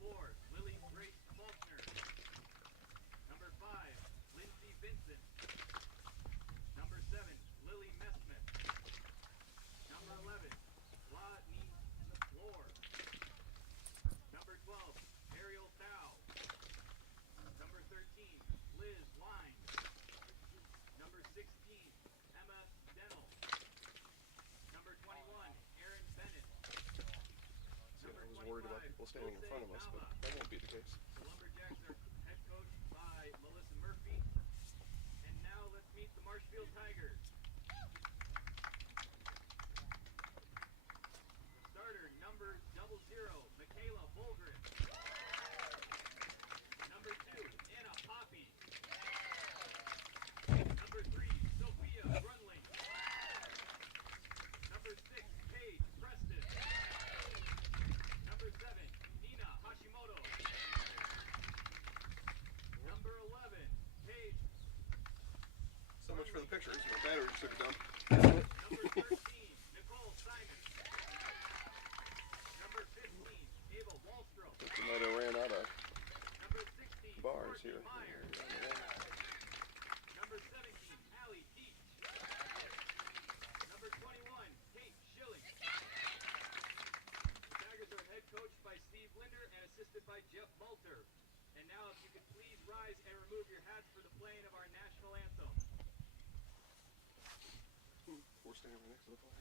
4, Lily Grace Faulkner. Number 5, Lindsay Vincent. Number 7, Lily Messmith. Number 11, Rodney Floor. Number 12, Ariel Tao. Number 13, Liz Line. Number 16, Emma Dennell. Number 21, Aaron Bennett. Number I was worried about people standing in front of us, but that won't be the case. The Lumberjacks are head coached by Melissa Murphy. And now let's meet the Marshfield Tigers. Starter number 00, Michaela Volgren. Number 2, Anna Poppy. Number 3, Sophia Grunling. Number 6, Paige Preston. Number 7, Nina Hashimoto. Number 11, Paige. So much for the pictures. My battery took it down. Number 13, Nicole Simon. Number 15, Ava Wallstrom. That's the night I ran out of Number 16, bars Courtney here. Meyer. Number 17, Allie Deach. Number 21, Kate Schilling. The Tigers are head coached by Steve Linder and assisted by Jeff Malter. And now if you could please rise and remove your hats for the playing of our national anthem. We're standing right next to the flag.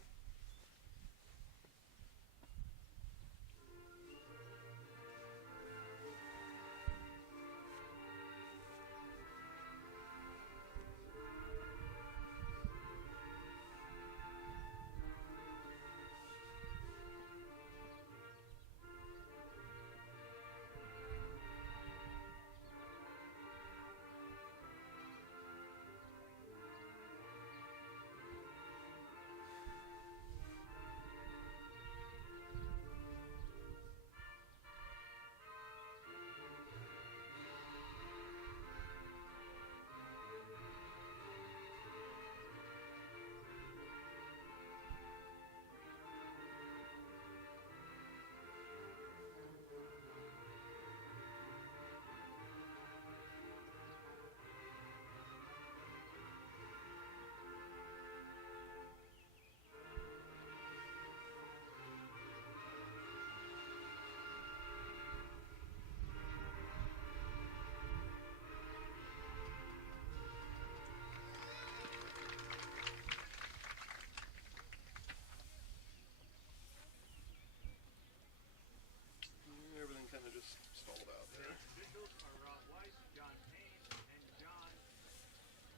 Everything kind of just stalled out there. Officials are Rob Weiss, John Payne, and John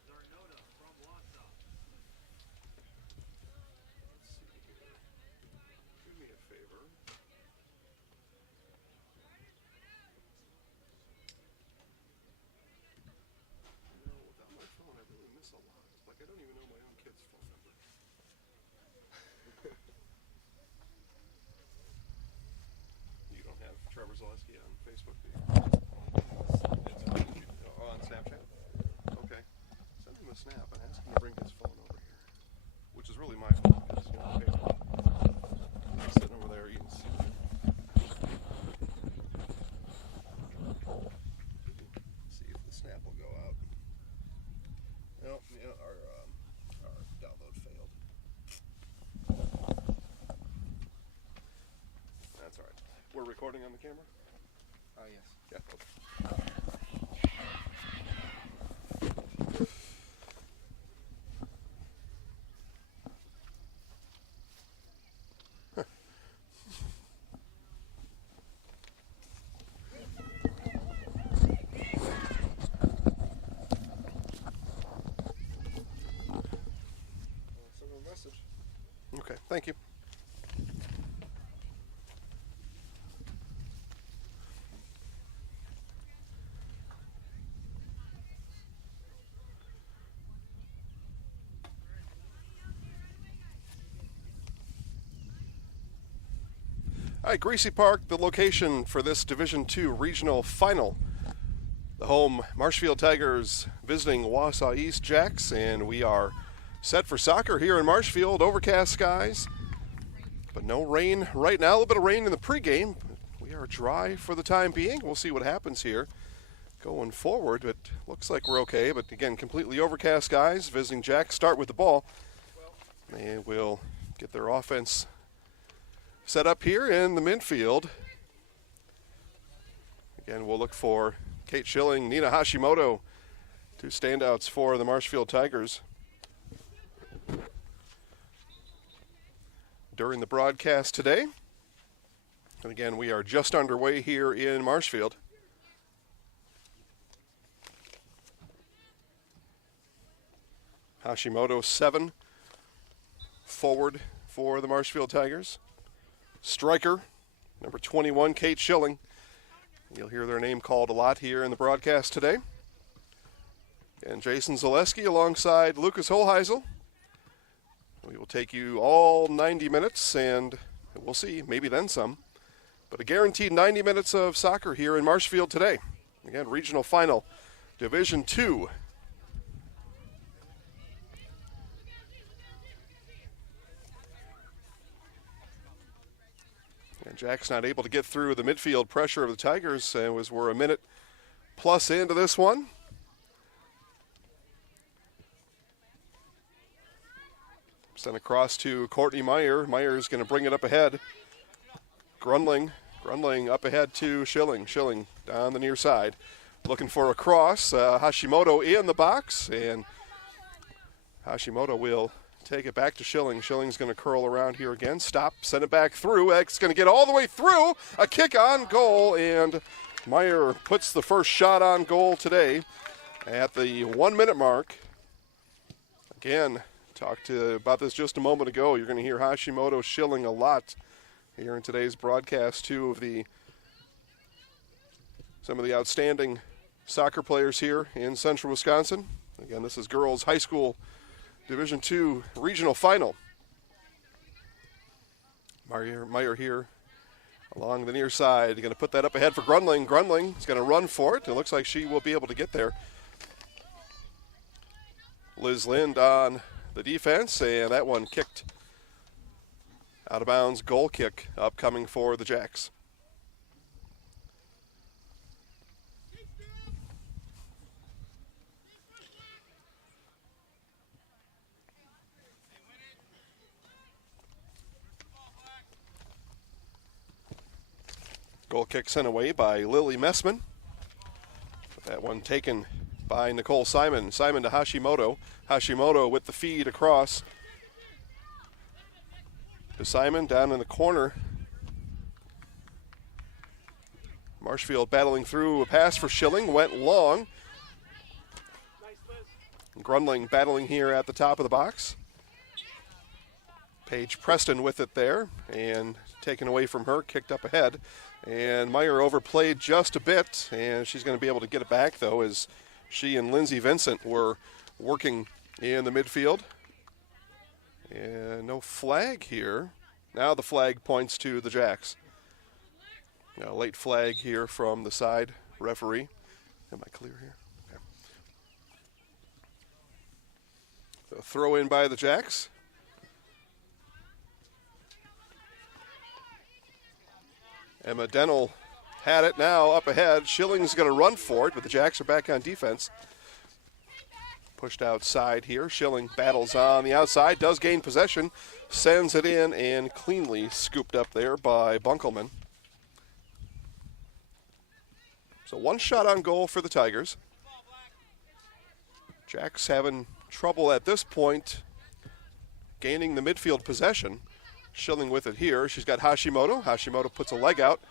Zarnota from Wausau. Let's see here. Do me a favor. You know, without my phone, I really miss a lot. Like, I don't even know my own kid's phone number. You don't have Trevor Zaleski on Facebook, do you? On Snapchat? Okay. Send him a snap and ask him to bring his phone over here. Which is really my fault, because, you know, I paid for it. I'm sitting over there eating cereal. See if the snap will go out. Nope, yeah, our download failed. That's alright. We're recording on the camera? Yes. Yeah, okay. Send him a message. Okay, thank you. All right, Greise Park, the location for this Division II regional final. The home Marshfield Tigers visiting Wausau East Jax, and we are set for soccer here in Marshfield. Overcast skies, but no rain right now. A little bit of rain in the pregame. We are are dry for the time being. We'll see what happens here going forward, but looks like we're okay. But again, completely overcast skies. Visiting Jax start with the ball. They will get their offense set up here in the midfield. Again, we'll look for Kate Schilling, Nina Hashimoto, two standouts for the Marshfield Tigers. During the broadcast today. And again, we are just underway here in Marshfield. Hashimoto 7 forward for the Marshfield Tigers. Striker, number 21, Kate Schilling. You'll hear their name called a lot here in the broadcast today. And Jason Zaleski alongside Lucas Holheisel. We will take you all 90 minutes, and we'll see, maybe then some. But a guaranteed 90 minutes of soccer here in Marshfield today. Again, regional final, Division 2. And Jack's not able to get through the midfield pressure of the Tigers, and we're a minute plus into this one. Sent across to Courtney Meyer. Meyer's going to bring it up ahead. Grunling up ahead to Schilling. Schilling down the near side. Looking for a cross. Hashimoto in the box, and Hashimoto will take it back to Schilling. Schilling's going to curl around here again. Stop, send it back through. It's going to get all the way through. A kick on goal, and Meyer puts the first shot on goal today at the 1 minute mark. Again, talked about this just a moment ago. You're going to hear Hashimoto Schilling a lot here in today's broadcast. Some of the outstanding soccer players here in central Wisconsin. Again, this is girls high school Division 2 regional final. Meyer here along the near side. Going to put that up ahead for Grunling. Grunling is going to run for it. It looks like she will be able to get there. Liz Lind on the defense, and that one kicked out of bounds. Goal kick upcoming for the Jacks. Goal kick sent away by Lily Messman. That one taken by Nicole Simon. Simon to Hashimoto. Hashimoto with the feed across to Simon down in the corner. Marshfield battling through. A pass for Schilling. Went long. Grunling battling here at the top of the box. Paige Preston with it there. And taken away from her. Kicked up ahead. And Meyer overplayed just a bit. And she's going to be able to get it back, though, as she and Lindsay Vincent were working in the midfield. And no flag here. Now the flag points to the Jacks. Now late flag here from the side referee. Am I clear here? Okay. So throw in by the Jacks. Emma Dennell had it now up ahead. Schilling's going to run for it, but the Jacks are back on defense. Pushed outside here. Schilling battles on the outside, does gain possession, sends it in, and cleanly scooped up there by Bunkelman. So one shot on goal for the Tigers. Jacks having trouble at this point gaining the midfield possession. Schilling with it here. She's got Hashimoto. Hashimoto puts a leg out,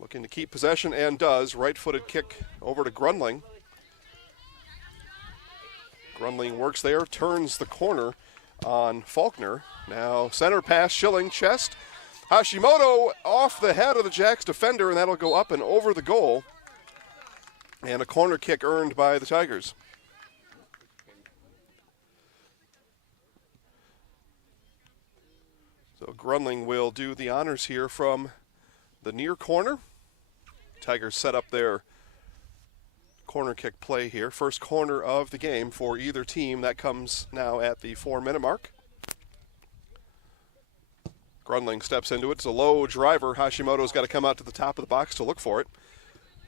looking to keep possession, and does. Right-footed kick over to Grunling. Grunling works there, turns the corner on Faulkner. Now center pass, Schilling, chest. Hashimoto off the head of the Jacks defender, and that'll go up and over the goal. And a corner kick earned by the Tigers. So Grunling will do the honors here from the near corner. Tigers set up their corner kick play here. First corner of the game for either team. That comes now at the 4 minute mark. Grunling steps into it. It's a low driver. Hashimoto's got to come out to the top of the box to look for it.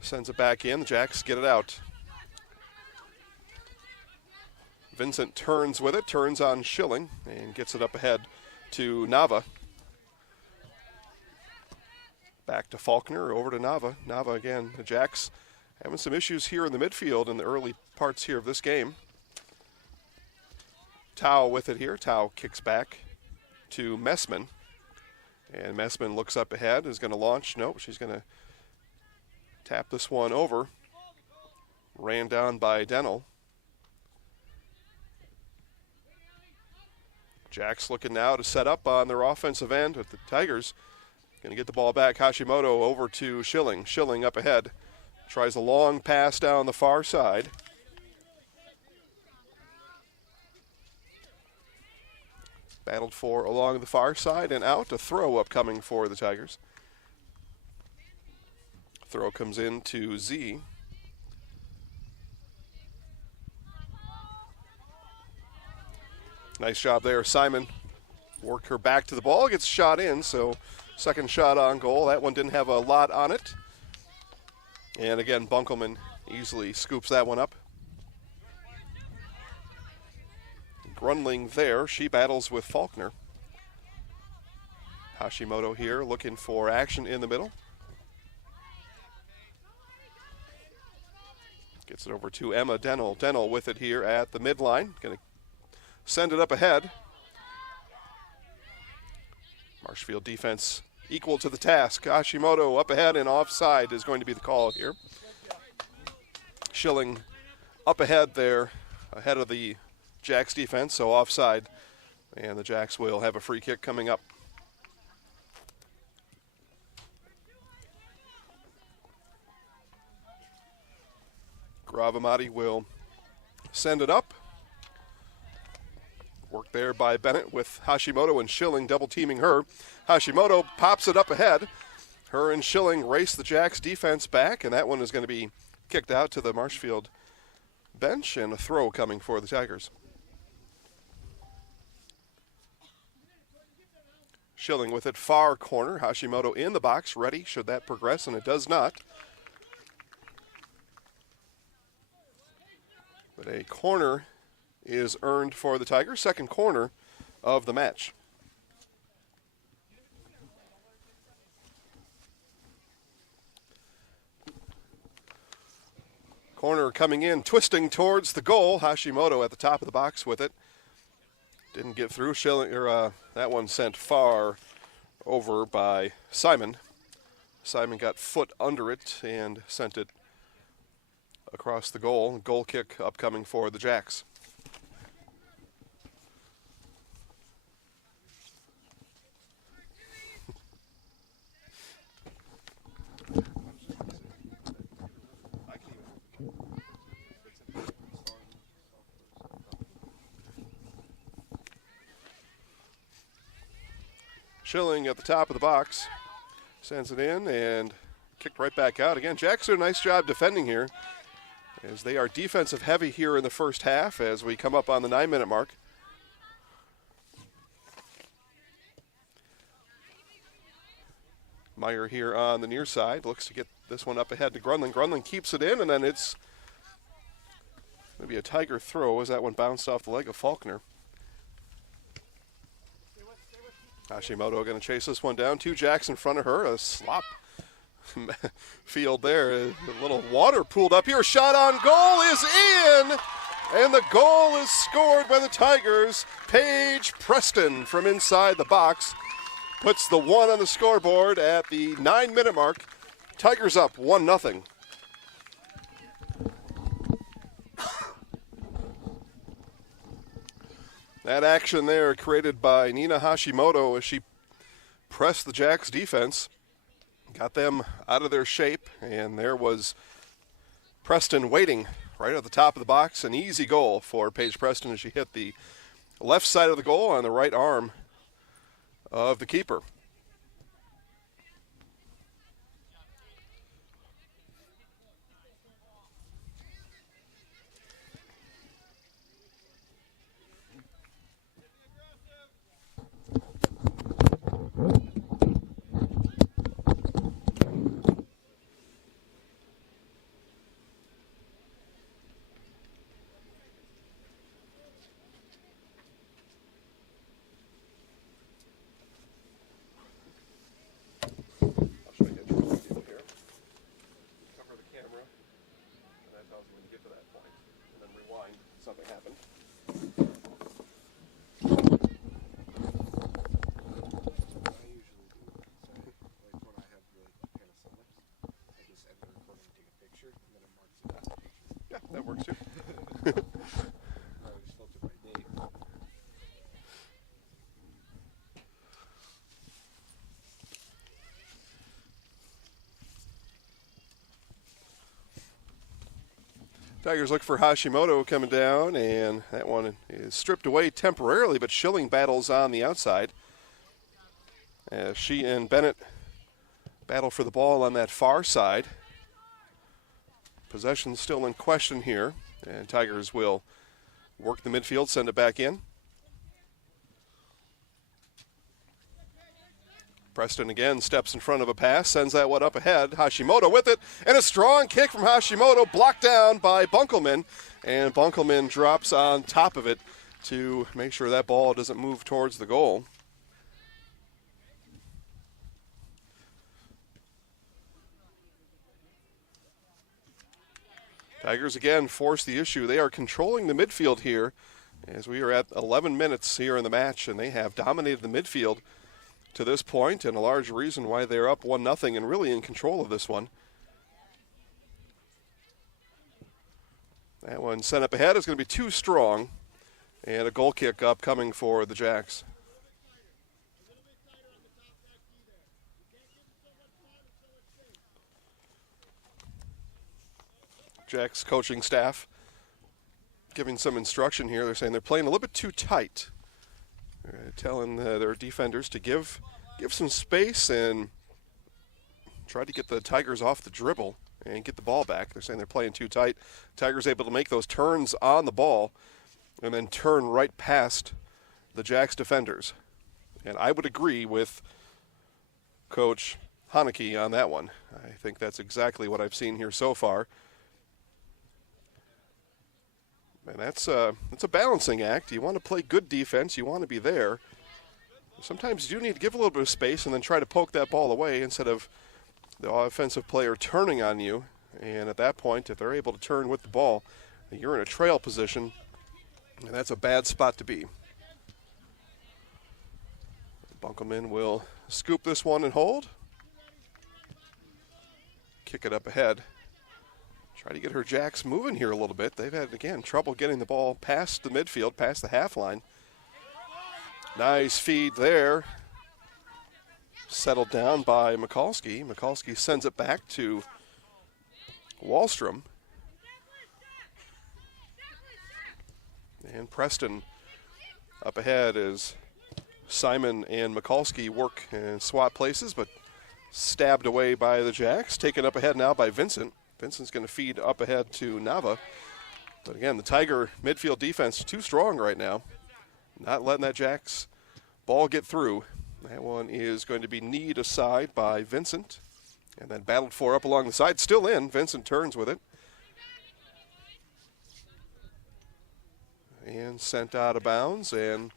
Sends it back in. The Jacks get it out. Vincent turns with it, turns on Schilling, and gets it up ahead to Nava. Back to Faulkner, over to Nava. Nava again, the Jacks having some issues here in the midfield in the early parts here of this game. Tao with it here. Tao kicks back to Messman. And Messman looks up ahead, is going to launch. Nope, she's going to tap this one over. Ran down by Denell. Jacks looking now to set up on their offensive end with the Tigers. Going to get the ball back. Hashimoto over to Schilling. Schilling up ahead. Tries a long pass down the far side. Battled for along the far side and out. A throw upcoming for the Tigers. Throw comes in to Z. Nice job there, Simon. Worked her back to the ball, gets shot in, so second shot on goal. That one didn't have a lot on it. And again, Bunkelman easily scoops that one up. Grunling there, she battles with Faulkner. Hashimoto here looking for action in the middle. Gets it over to Emma Denell. Denell with it here at the midline. Going to send it up ahead. Marshfield defense equal to the task. Hashimoto up ahead and offside is going to be the call here. Schilling up ahead there, ahead of the Jacks defense, so offside. And the Jacks will have a free kick coming up. Gravamati will send it up. Work there by Bennett with Hashimoto and Schilling double teaming her. Hashimoto pops it up ahead. Her and Schilling race the Jacks defense back, and that one is going to be kicked out to the Marshfield bench, and a throw coming for the Tigers. Schilling with it far corner. Hashimoto in the box, ready should that progress, and it does not. But a corner is earned for the Tigers, second corner of the match. Corner coming in, twisting towards the goal. Hashimoto at the top of the box with it. Didn't get through. Schilling, that one sent far over by Simon. Simon got foot under it and sent it across the goal. Goal kick upcoming for the Jacks. Schilling at the top of the box. Sends it in and kicked right back out. Again, Jacks do a nice job defending here, as they are defensive heavy here in the first half as we come up on the 9-minute mark. Meyer here on the near side looks to get this one up ahead to Grunling. Grunling keeps it in, and then it's going to be a Tiger throw as that one bounced off the leg of Faulkner. Hashimoto going to chase this one down. Two Jacks in front of her. A slop field there. A little water pooled up here. Shot on goal is in. And the goal is scored by the Tigers. Paige Preston from inside the box puts the 1 on the scoreboard at the 9-minute mark. Tigers up 1-0. That action there created by Nina Hashimoto as she pressed the Jacks defense, got them out of their shape, and there was Preston waiting right at the top of the box. An easy goal for Paige Preston as she hit the left side of the goal on the right arm of the keeper. something happened. I usually do. So like when I have like Panasonic, I just end the recording, take a picture, and then it marks it as a picture. Yeah, that works too. I just filter by date. Tigers look for Hashimoto coming down, and that one is stripped away temporarily, but Schilling battles on the outside. As she and Bennett battle for the ball on that far side. Possession still in question here, and Tigers will work the midfield, send it back in. Preston again steps in front of a pass, sends that one up ahead. Hashimoto with it, and a strong kick from Hashimoto, blocked down by Bunkelman, and Bunkelman drops on top of it to make sure that ball doesn't move towards the goal. Tigers again force the issue. They are controlling the midfield here as we are at 11 minutes here in the match, and they have dominated the midfield to this point, and a large reason why they're up 1-0 and really in control of this one. That one sent up ahead is going to be too strong, and a goal kick upcoming for the Jacks. Jacks coaching staff giving some instruction here. They're saying they're playing a little bit too tight. Telling their defenders to give some space and try to get the Tigers off the dribble and get the ball back. They're saying they're playing too tight. Tigers able to make those turns on the ball and then turn right past the Jacks defenders. And I would agree with Coach Haneke on that one. I think that's exactly what I've seen here so far. And that's a balancing act. You want to play good defense. You want to be there. Sometimes you do need to give a little bit of space and then try to poke that ball away instead of the offensive player turning on you. And at that point, if they're able to turn with the ball, you're in a trail position, and that's a bad spot to be. Bunkelman will scoop this one and hold. Kick it up ahead. Try to get her Jacks moving here a little bit. They've had, again, trouble getting the ball past the midfield, past the half line. Nice feed there. Settled down by Mikulski. Mikulski sends it back to Wallstrom. And Preston up ahead as Simon and Mikulski work and swap places, but stabbed away by the Jacks. Taken up ahead now by Vincent. Vincent's going to feed up ahead to Nava. But again, the Tiger midfield defense too strong right now. Not letting that Jacks ball get through. That one is going to be kneed aside by Vincent. And then battled for up along the side. Still in. Vincent turns with it. And sent out of bounds. And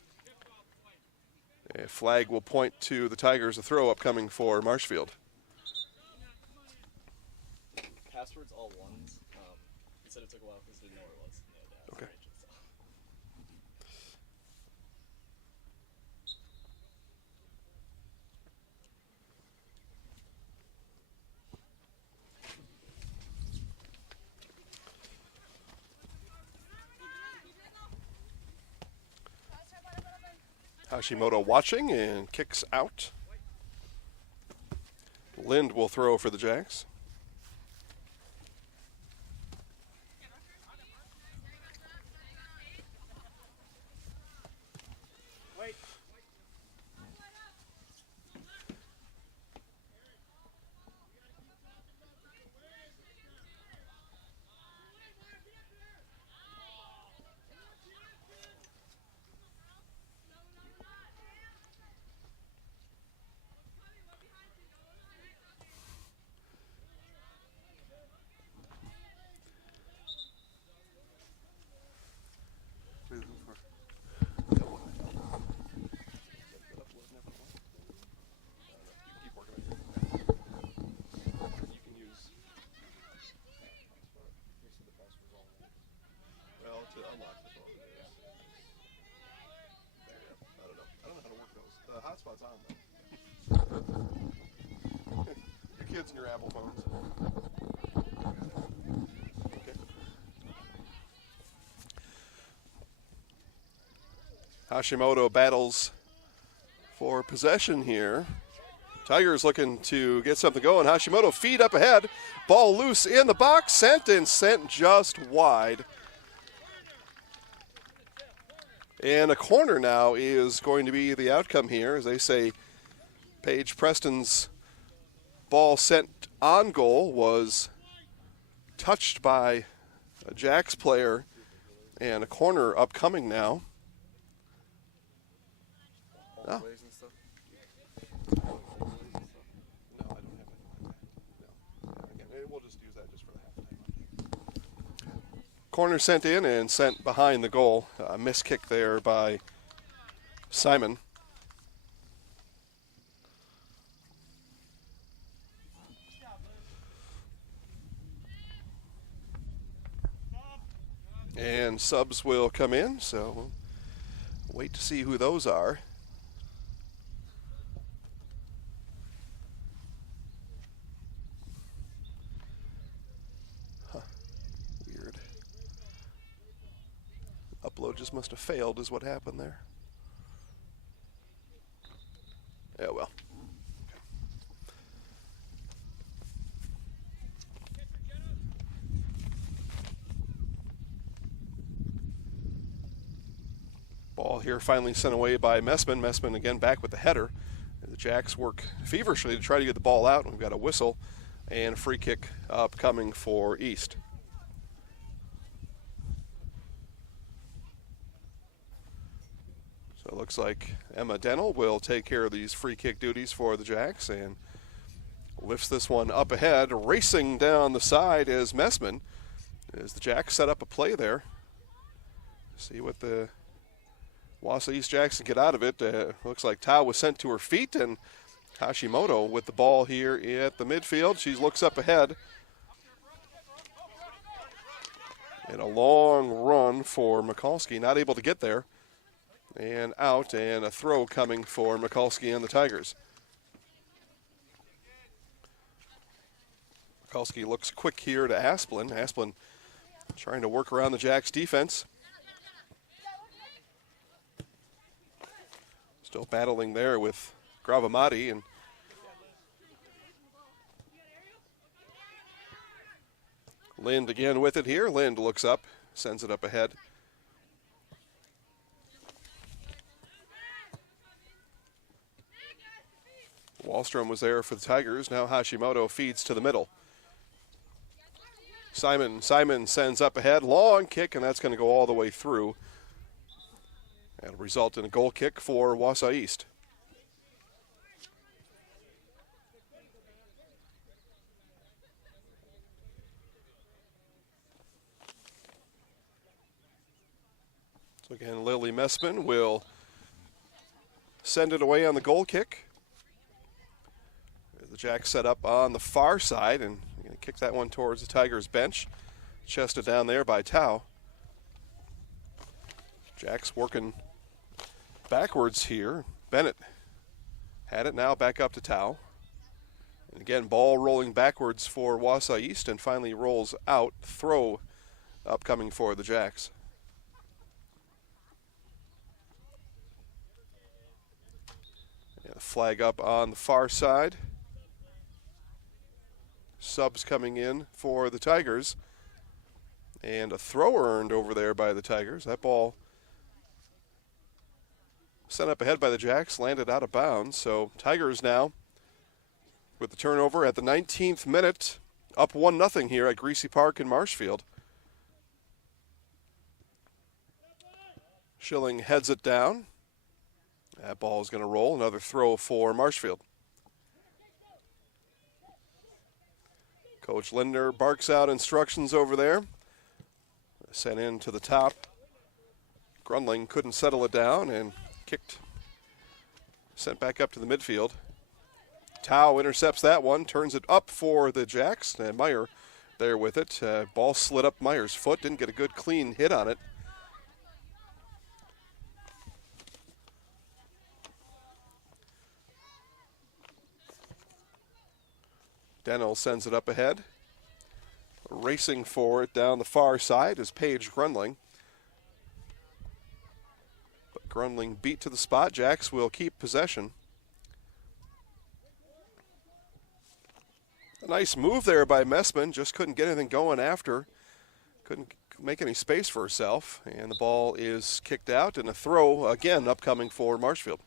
a flag will point to the Tigers. A throw upcoming for Marshfield. Passwords all ones. He said it took a while because we didn't know where it was. Okay. Hashimoto watching and kicks out. Lind will throw for the Jacks. hotspot's on, though. Your kids and your Apple phones. Okay. Hashimoto battles for possession here. Tigers looking to get something going. Hashimoto feed up ahead. Ball loose in the box. Sent just wide. And a corner now is going to be the outcome here. As they say, Paige Preston's ball sent on goal was touched by a Jax player, and a corner upcoming now. Oh. Corner sent in and sent behind the goal. A missed kick there by Simon. And subs will come in, so we'll wait to see who those are. Upload just must have failed is what happened there. Yeah, well. Ball here finally sent away by Messman. Messman again back with the header. The Jacks work feverishly to try to get the ball out. We've got a whistle and a free kick upcoming for East. So it looks like Emma Dennell will take care of these free kick duties for the Jacks and lifts this one up ahead. Racing down the side is Messman as the Jacks set up a play there. See what the Wausau East Jax can get out of it. Looks like Tao was sent to her feet, and Hashimoto with the ball here at the midfield. She looks up ahead. And a long run for Mikulski, not able to get there. And out, and a throw coming for Mikulski and the Tigers. Mikulski looks quick here to Asplin. Asplin trying to work around the Jacks defense. Still battling there with Gravamati, and Lind again with it here. Lind looks up, sends it up ahead. Wallstrom was there for the Tigers. Now Hashimoto feeds to the middle. Simon sends up ahead. Long kick, and that's going to go all the way through. That'll result in a goal kick for Wausau East. So again, Lily Messman will send it away on the goal kick. The Jacks set up on the far side, and going to kick that one towards the Tigers bench. Chested down there by Tao. Jacks working backwards here. Bennett had it, now back up to Tao. And again, ball rolling backwards for Wausau East, and finally rolls out. Throw upcoming for the Jacks. And a flag up on the far side. Subs coming in for the Tigers. And a throw earned over there by the Tigers. That ball sent up ahead by the Jacks, landed out of bounds. So Tigers now with the turnover at the 19th minute, up 1-0 here at Greise Park in Marshfield. Schilling heads it down. That ball is going to roll. Another throw for Marshfield. Coach Linder barks out instructions over there. Sent in to the top. Grundling couldn't settle it down and kicked, sent back up to the midfield. Tao intercepts that one, turns it up for the Jacks, and Meyer there with it. Ball slid up Meyer's foot, didn't get a good clean hit on it. Dennell sends it up ahead. Racing for it down the far side is Paige Grunling. But Grunling beat to the spot. Jax will keep possession. A nice move there by Messman. Just couldn't get anything going after. Couldn't make any space for herself. And the ball is kicked out, and a throw again upcoming for Marshfield.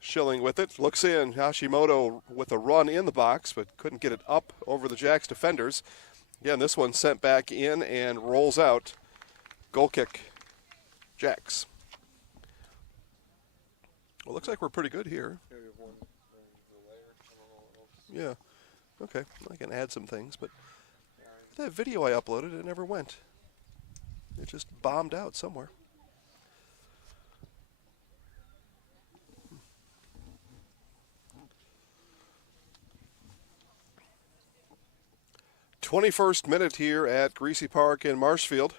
Schilling with it, looks in. Hashimoto with a run in the box, but couldn't get it up over the Jax defenders. Again, this one sent back in and rolls out. Goal kick, Jax. Well, looks like we're pretty good here. Yeah, okay, I can add some things, but that video I uploaded, it never went. It just bombed out somewhere. 21st minute here at Greise Park in Marshfield.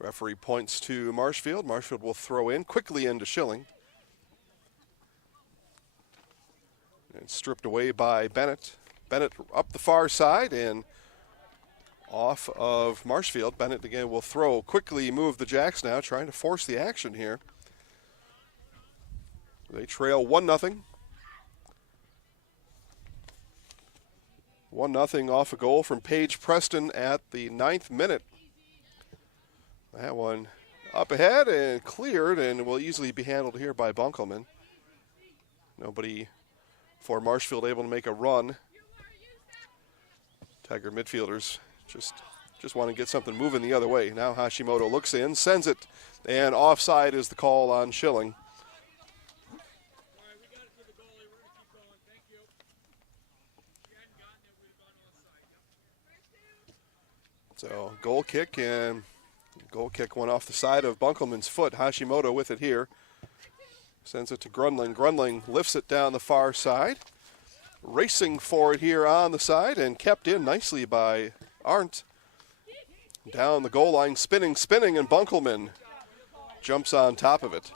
Referee points to Marshfield. Marshfield will throw in quickly into Schilling. And stripped away by Bennett. Bennett up the far side and off of Marshfield. Bennett again will throw. Quickly move the Jacks now, trying to force the action here. They trail 1-0. 1-0 off a goal from Paige Preston at the 9th minute. That one up ahead and cleared and will easily be handled here by Bunkelman. Nobody for Marshfield able to make a run. Tiger midfielders just want to get something moving the other way. Now Hashimoto looks in, sends it, and offside is the call on Schilling. So goal kick, and goal kick went off the side of Bunkelman's foot. Hashimoto with it here. Sends it to Grunling. Grunling lifts it down the far side. Racing for it here on the side and kept in nicely by Arndt. Down the goal line, spinning, and Bunkelman jumps on top of it.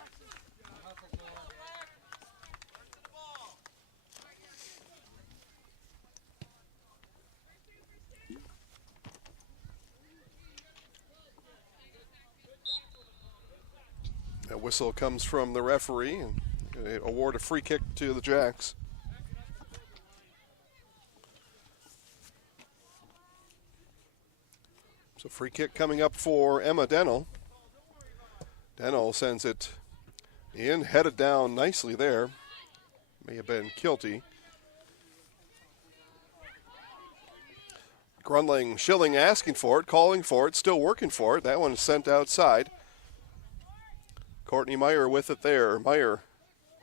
A whistle comes from the referee and they award a free kick to the Jacks. So free kick coming up for Emma Dennell. Dennell sends it in, headed down nicely there. May have been Kilty. Grunling, Schilling asking for it, calling for it, still working for it. That one is sent outside. Courtney Meyer with it there. Meyer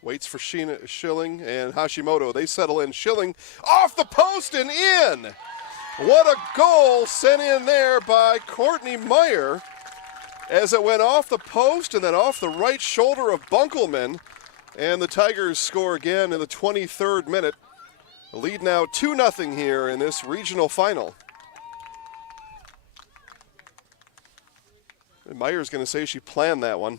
waits for Schilling and Hashimoto. They settle in. Schilling off the post and in. What a goal sent in there by Courtney Meyer as it went off the post and then off the right shoulder of Bunkelman. And the Tigers score again in the 23rd minute. The lead now 2-0 here in this regional final. And Meyer's going to say she planned that one.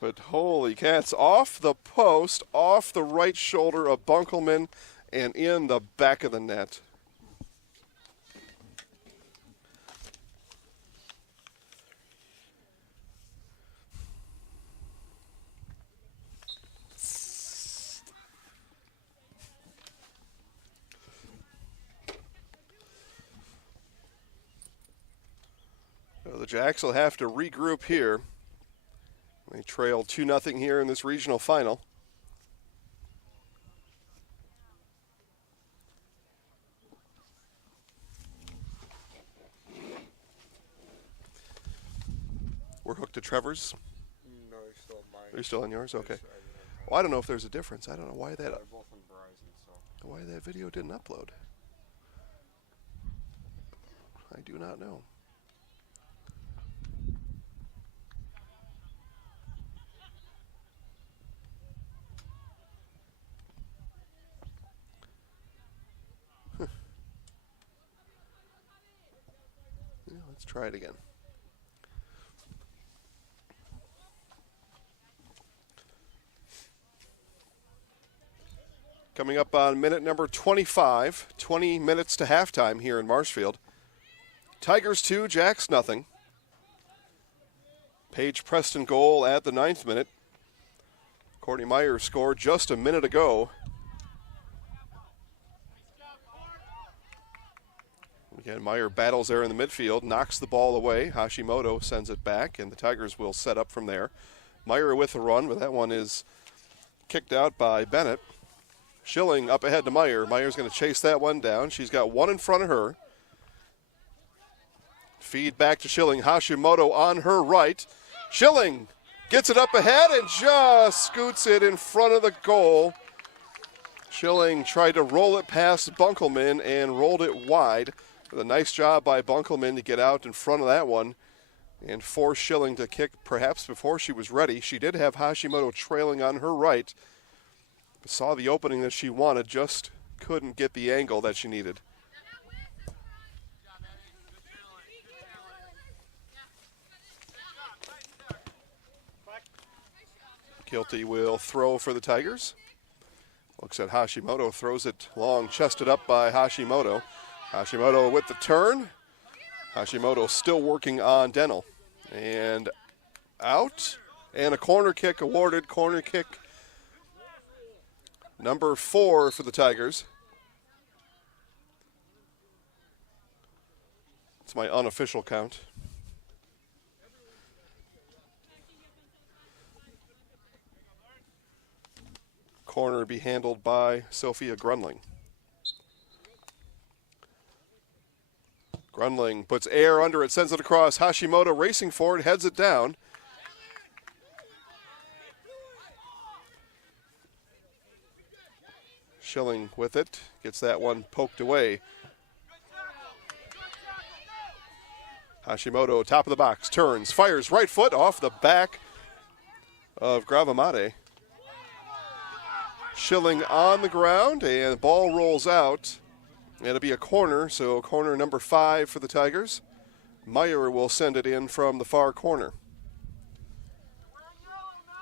But holy cats, off the post, off the right shoulder of Bunkelman, and in the back of the net. So the Jacks will have to regroup here. They trail 2-0 here in this regional final. We're hooked to Trevor's? No, they're still on mine. Are you still on yours? Okay. Well, I don't know if there's a difference. I don't know why that They're both on Verizon, so. why that video didn't upload. I do not know. Let's try it again. Coming up on minute number 25, 20 minutes to halftime here in Marshfield. Tigers 2, Jax nothing. Paige Preston goal at the 9th minute. Courtney Meyer scored just a minute ago. Again, Meyer battles there in the midfield, knocks the ball away. Hashimoto sends it back, and the Tigers will set up from there. Meyer with a run, but that one is kicked out by Bennett. Schilling up ahead to Meyer. Meyer's going to chase that one down. She's got one in front of her. Feed back to Schilling. Hashimoto on her right. Schilling gets it up ahead and just scoots it in front of the goal. Schilling tried to roll it past Bunkelman and rolled it wide. A nice job by Bunkelman to get out in front of that one and force Schilling to kick perhaps before she was ready. She did have Hashimoto trailing on her right. Saw the opening that she wanted, just couldn't get the angle that she needed. Kilty will throw for the Tigers. Looks at Hashimoto, throws it long, chested up by Hashimoto. Hashimoto with the turn. Hashimoto still working on Dental. And out. And a corner kick awarded. Corner kick number 4 for the Tigers. It's my unofficial count. Corner be handled by Sophia Grunling. Grunling puts air under it, sends it across. Hashimoto racing for it, heads it down. Schilling with it, gets that one poked away. Hashimoto, top of the box, turns, fires right foot off the back of Gravamade. Schilling on the ground, and the ball rolls out. It'll be a corner, so corner number 5 for the Tigers. Meyer will send it in from the far corner.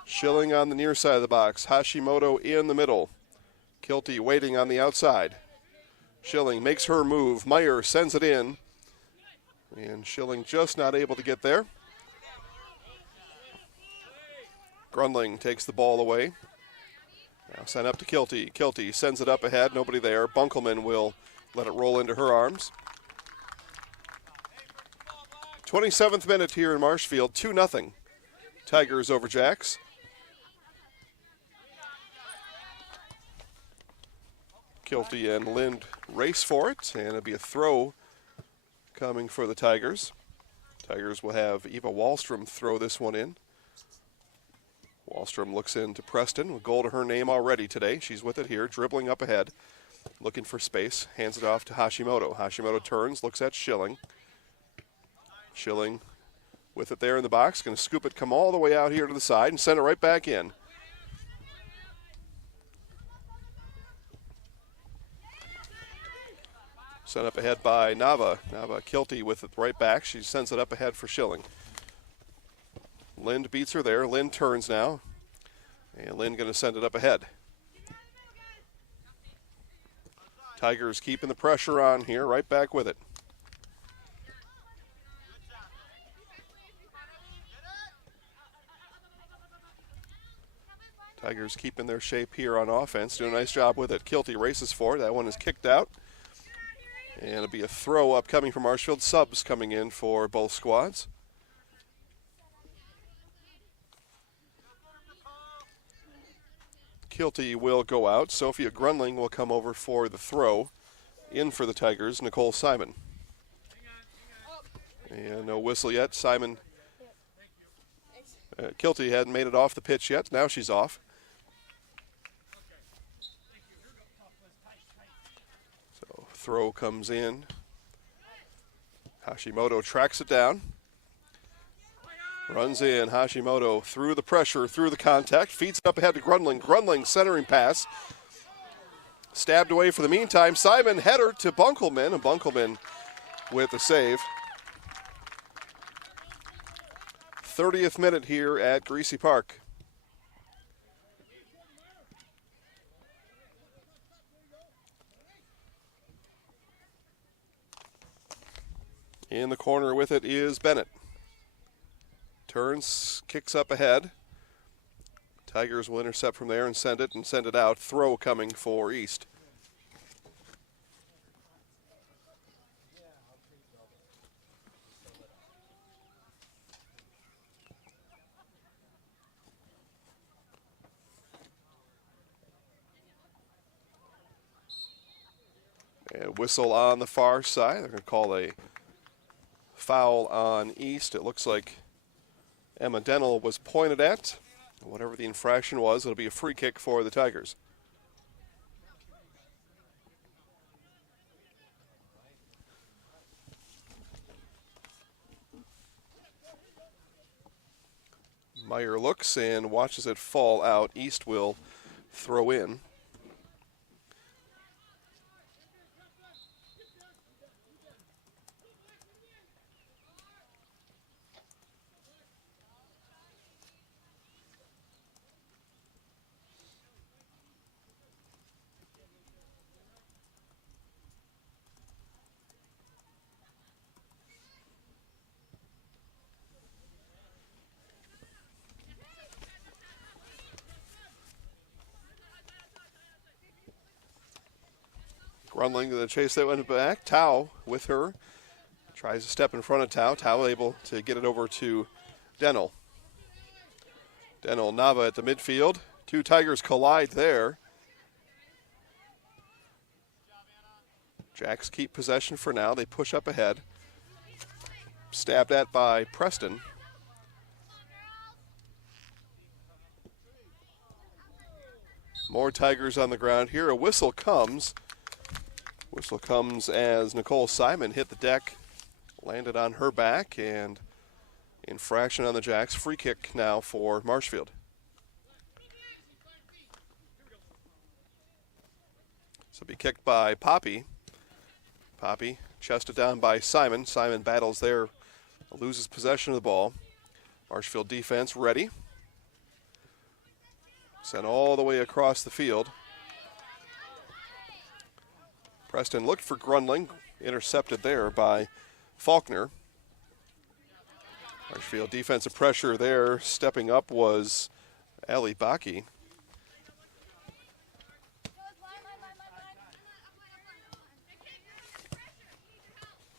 Schilling on the near side of the box. Hashimoto in the middle. Kilty waiting on the outside. Schilling makes her move. Meyer sends it in. And Schilling just not able to get there. Grunling takes the ball away. Now sent up to Kilty. Kilty sends it up ahead. Nobody there. Bunkelman will let it roll into her arms. 27th minute here in Marshfield. 2-0. Tigers over Jax. Kilty and Lind race for it, and it'll be a throw coming for the Tigers. Tigers will have Eva Wallstrom throw this one in. Wallstrom looks into Preston with goal to her name already today. She's with it here, dribbling up ahead, looking for space, hands it off to Hashimoto. Hashimoto turns, looks at Schilling. Schilling with it there in the box, going to scoop it, come all the way out here to the side, and send it right back in. Sent up ahead by Nava. Nava Kilty with it right back. She sends it up ahead for Schilling. Lind beats her there. Lind turns now. And Lind going to send it up ahead. Tigers keeping the pressure on here. Right back with it. Tigers keeping their shape here on offense. Doing a nice job with it. Kilty races for it. That one is kicked out. And it'll be a throw up coming from Marshfield. Subs coming in for both squads. Kilty will go out. Sophia Grunling will come over for the throw. In for the Tigers, Nicole Simon. And no whistle yet. Simon. Kilty hadn't made it off the pitch yet. Now she's off. Throw comes in. Hashimoto tracks it down. Runs in. Hashimoto through the pressure, through the contact. Feeds up ahead to Grunling. Grunling centering pass. Stabbed away for the meantime. Simon header to Bunkelman. And Bunkelman with the save. 30th minute here at Greise Park. In the corner with it is Bennett. Turns, kicks up ahead. Tigers will intercept from there and send it out. Throw coming for East. And whistle on the far side. They're going to call a foul on East. It looks like Emma Dental was pointed at. Whatever the infraction was, it'll be a free kick for the Tigers. Meyer looks and watches it fall out. East will throw in. Grunling to the chase that went back. Tao with her. Tries to step in front of Tao. Tao able to get it over to Dental. Dental, Nava at the midfield. Two Tigers collide there. Jacks keep possession for now. They push up ahead. Stabbed at by Preston. More Tigers on the ground here. A whistle comes. Whistle comes as Nicole Simon hit the deck, landed on her back, and infraction on the Jacks. Free kick now for Marshfield. So be kicked by Poppy. Poppy chested down by Simon. Simon battles there, loses possession of the ball. Marshfield defense ready. Sent all the way across the field. Preston looked for Grunling, intercepted there by Faulkner. Marshfield defensive pressure there. Stepping up was Ali Baki.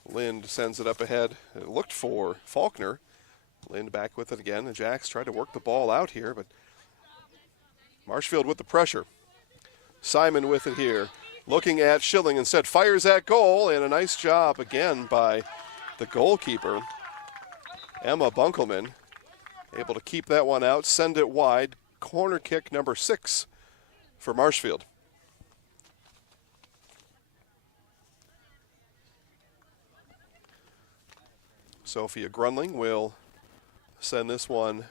Lind sends it up ahead. It looked for Faulkner. Lind back with it again. The Jacks tried to work the ball out here, but Marshfield with the pressure. Simon with it here. Looking at Schilling instead. Fires at goal, and a nice job again by the goalkeeper, Emma Bunkelman. Able to keep that one out, send it wide. Corner kick number 6 for Marshfield. Sophia Grunling will send this one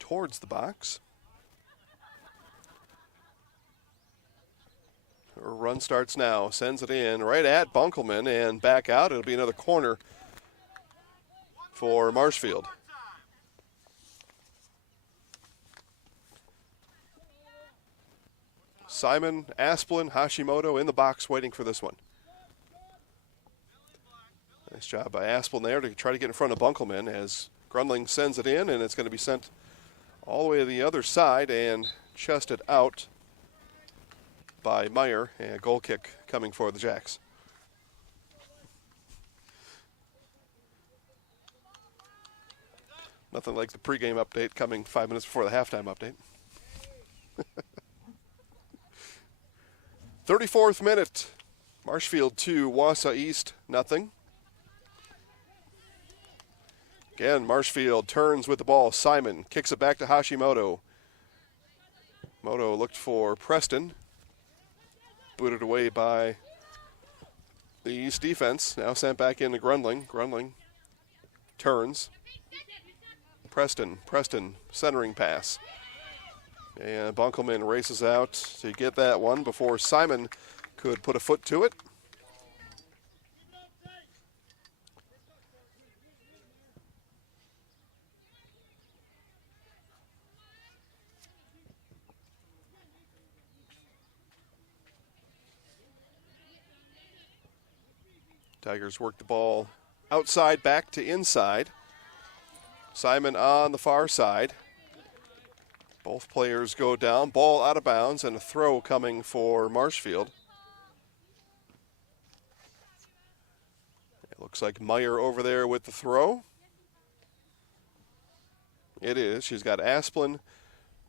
towards the box. Her run starts now, sends it in right at Bunkelman and back out. It'll be another corner for Marshfield. Simon, Asplin, Hashimoto in the box waiting for this one. Nice job by Asplin there to try to get in front of Bunkelman as Grunling sends it in, and it's going to be sent all the way to the other side and chested out by Meyer, and a goal kick coming for the Jacks. Nothing like the pregame update coming 5 minutes before the halftime update. 34th minute, Marshfield 2, Wausau East nothing. Again, Marshfield turns with the ball. Simon kicks it back to Hashimoto. Moto looked for Preston. Booted away by the East defense. Now sent back into Grunling. Grunling turns. Preston centering pass. And Bunkelman races out to get that one before Simon could put a foot to it. Tigers work the ball outside, back to inside. Simon on the far side. Both players go down. Ball out of bounds and a throw coming for Marshfield. It looks like Meyer over there with the throw. It is. She's got Asplin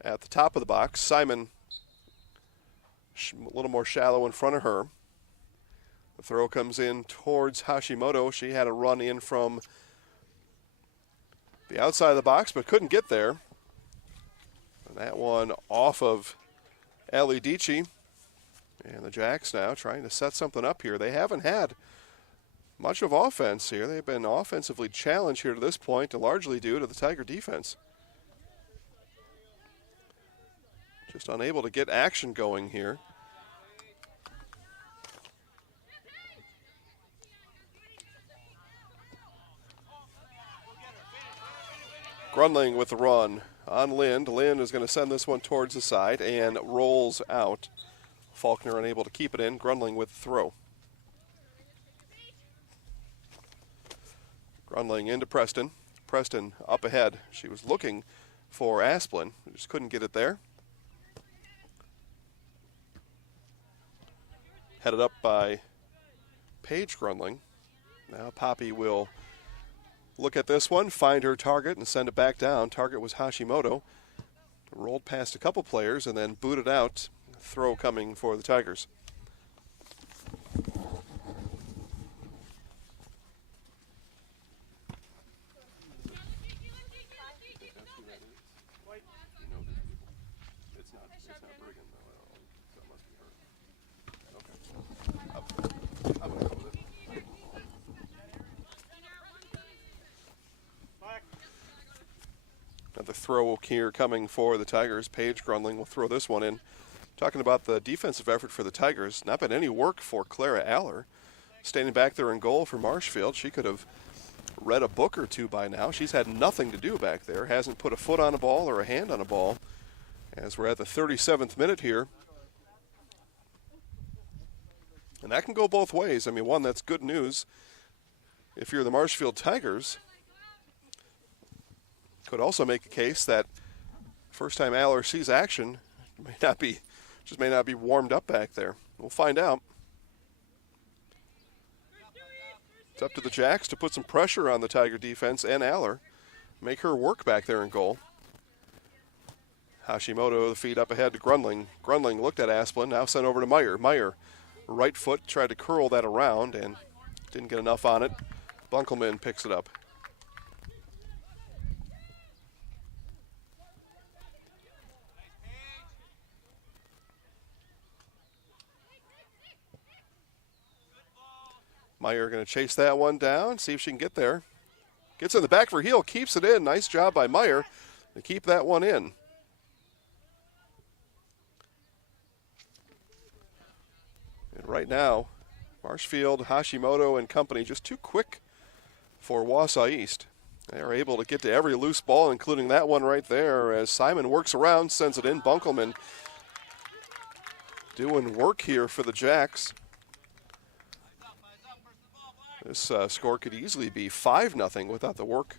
at the top of the box. Simon a little more shallow in front of her. The throw comes in towards Hashimoto. She had a run in from the outside of the box, but couldn't get there. And that one off of Ali Dici. And the Jacks now trying to set something up here. They haven't had much of offense here. They've been offensively challenged here to this point, and largely due to the Tiger defense. Just unable to get action going here. Grunling with the run on Lind. Lind is going to send this one towards the side and rolls out. Faulkner unable to keep it in. Grunling with the throw. Grunling into Preston. Preston up ahead. She was looking for Asplin. Just couldn't get it there. Headed up by Paige Grunling. Now Poppy will look at this one, find her target, and send it back down. Target was Hashimoto. Rolled past a couple players and then booted out. Throw coming for the Tigers. Another throw here coming for the Tigers. Paige Grunling will throw this one in. Talking about the defensive effort for the Tigers, not been any work for Clara Aller. Standing back there in goal for Marshfield. She could have read a book or two by now. She's had nothing to do back there. Hasn't put a foot on a ball or a hand on a ball. As we're at the 37th minute here. And that can go both ways. I mean, one, that's good news. If you're the Marshfield Tigers, could also make a case that first time Aller sees action may not be warmed up back there. We'll find out. It's up to the Jacks to put some pressure on the Tiger defense and Aller. Make her work back there in goal. Hashimoto, the feed up ahead to Grunling. Grunling looked at Asplin, now sent over to Meyer. Meyer, right foot, tried to curl that around and didn't get enough on it. Bunkelman picks it up. Meyer going to chase that one down, see if she can get there. Gets in the back of her heel, keeps it in. Nice job by Meyer to keep that one in. And right now, Marshfield, Hashimoto, and company just too quick for Wausau East. They are able to get to every loose ball, including that one right there, as Simon works around, sends it in. Bunkelman doing work here for the Jacks. This score could easily be 5-0 without the work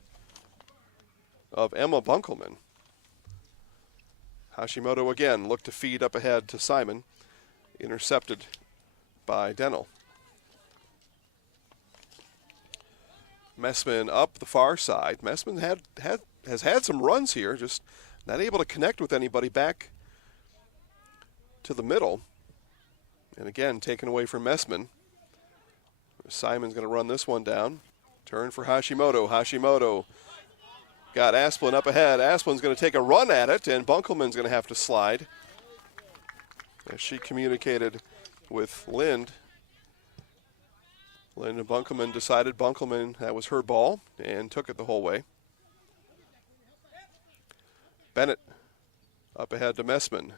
of Emma Bunkelman. Hashimoto again looked to feed up ahead to Simon. Intercepted by Dennell. Messman up the far side. Messman has had some runs here, just not able to connect with anybody back to the middle. And again, taken away from Messman. Simon's going to run this one down. Turn for Hashimoto. Hashimoto got Asplin up ahead. Asplin's going to take a run at it, and Bunkelman's going to have to slide. As she communicated with Lind. Lind and Bunkelman decided Bunkelman, that was her ball, and took it the whole way. Bennett up ahead to Messman.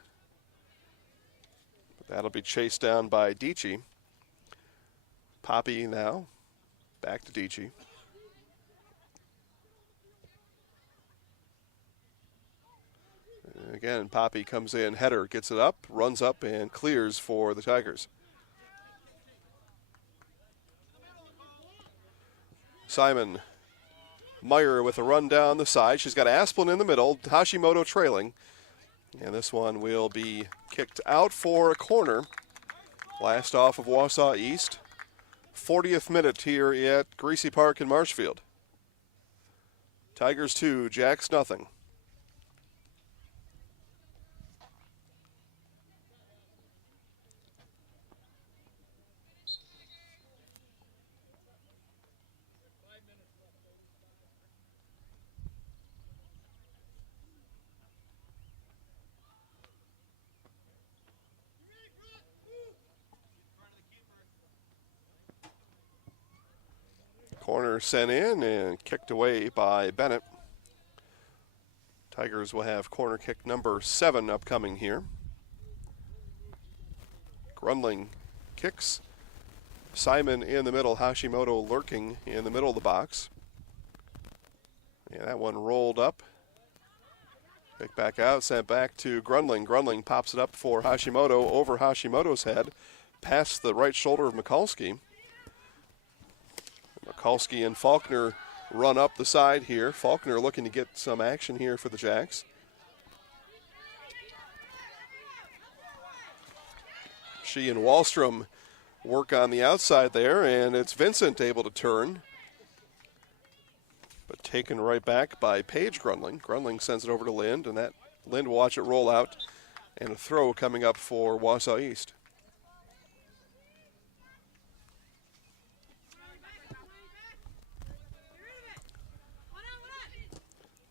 That'll be chased down by Dici. Poppy now, back to Dici. Again, Poppy comes in, header, gets it up, runs up, and clears for the Tigers. Simon Meyer with a run down the side. She's got Asplin in the middle, Hashimoto trailing. And this one will be kicked out for a corner. Last off of Wausau East. 40th minute here at Greise Park in Marshfield. Tigers 2, Jax nothing. Corner sent in and kicked away by Bennett. Tigers will have corner kick number 7 upcoming here. Grundling kicks. Simon in the middle, Hashimoto lurking in the middle of the box. And that one rolled up. Kick back out, sent back to Grundling. Grundling pops it up for Hashimoto over Hashimoto's head, past the right shoulder of Mikulski. Mikulski and Faulkner run up the side here. Faulkner looking to get some action here for the Jax. She and Wallstrom work on the outside there, and it's Vincent able to turn. But taken right back by Paige Grundling. Grundling sends it over to Lind, and that Lind will watch it roll out. And a throw coming up for Wausau East.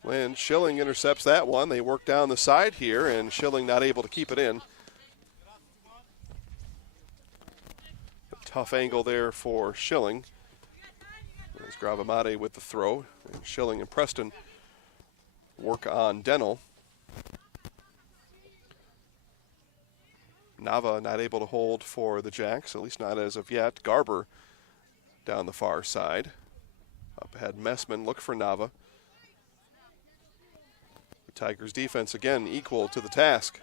Lind, Schilling intercepts that one. They work down the side here, and Schilling not able to keep it in. A tough angle there for Schilling. There's Gravamade with the throw. And Schilling and Preston work on Denell. Nava not able to hold for the Jax, at least not as of yet. Garber down the far side. Up ahead, Messman look for Nava. Tigers defense again equal to the task.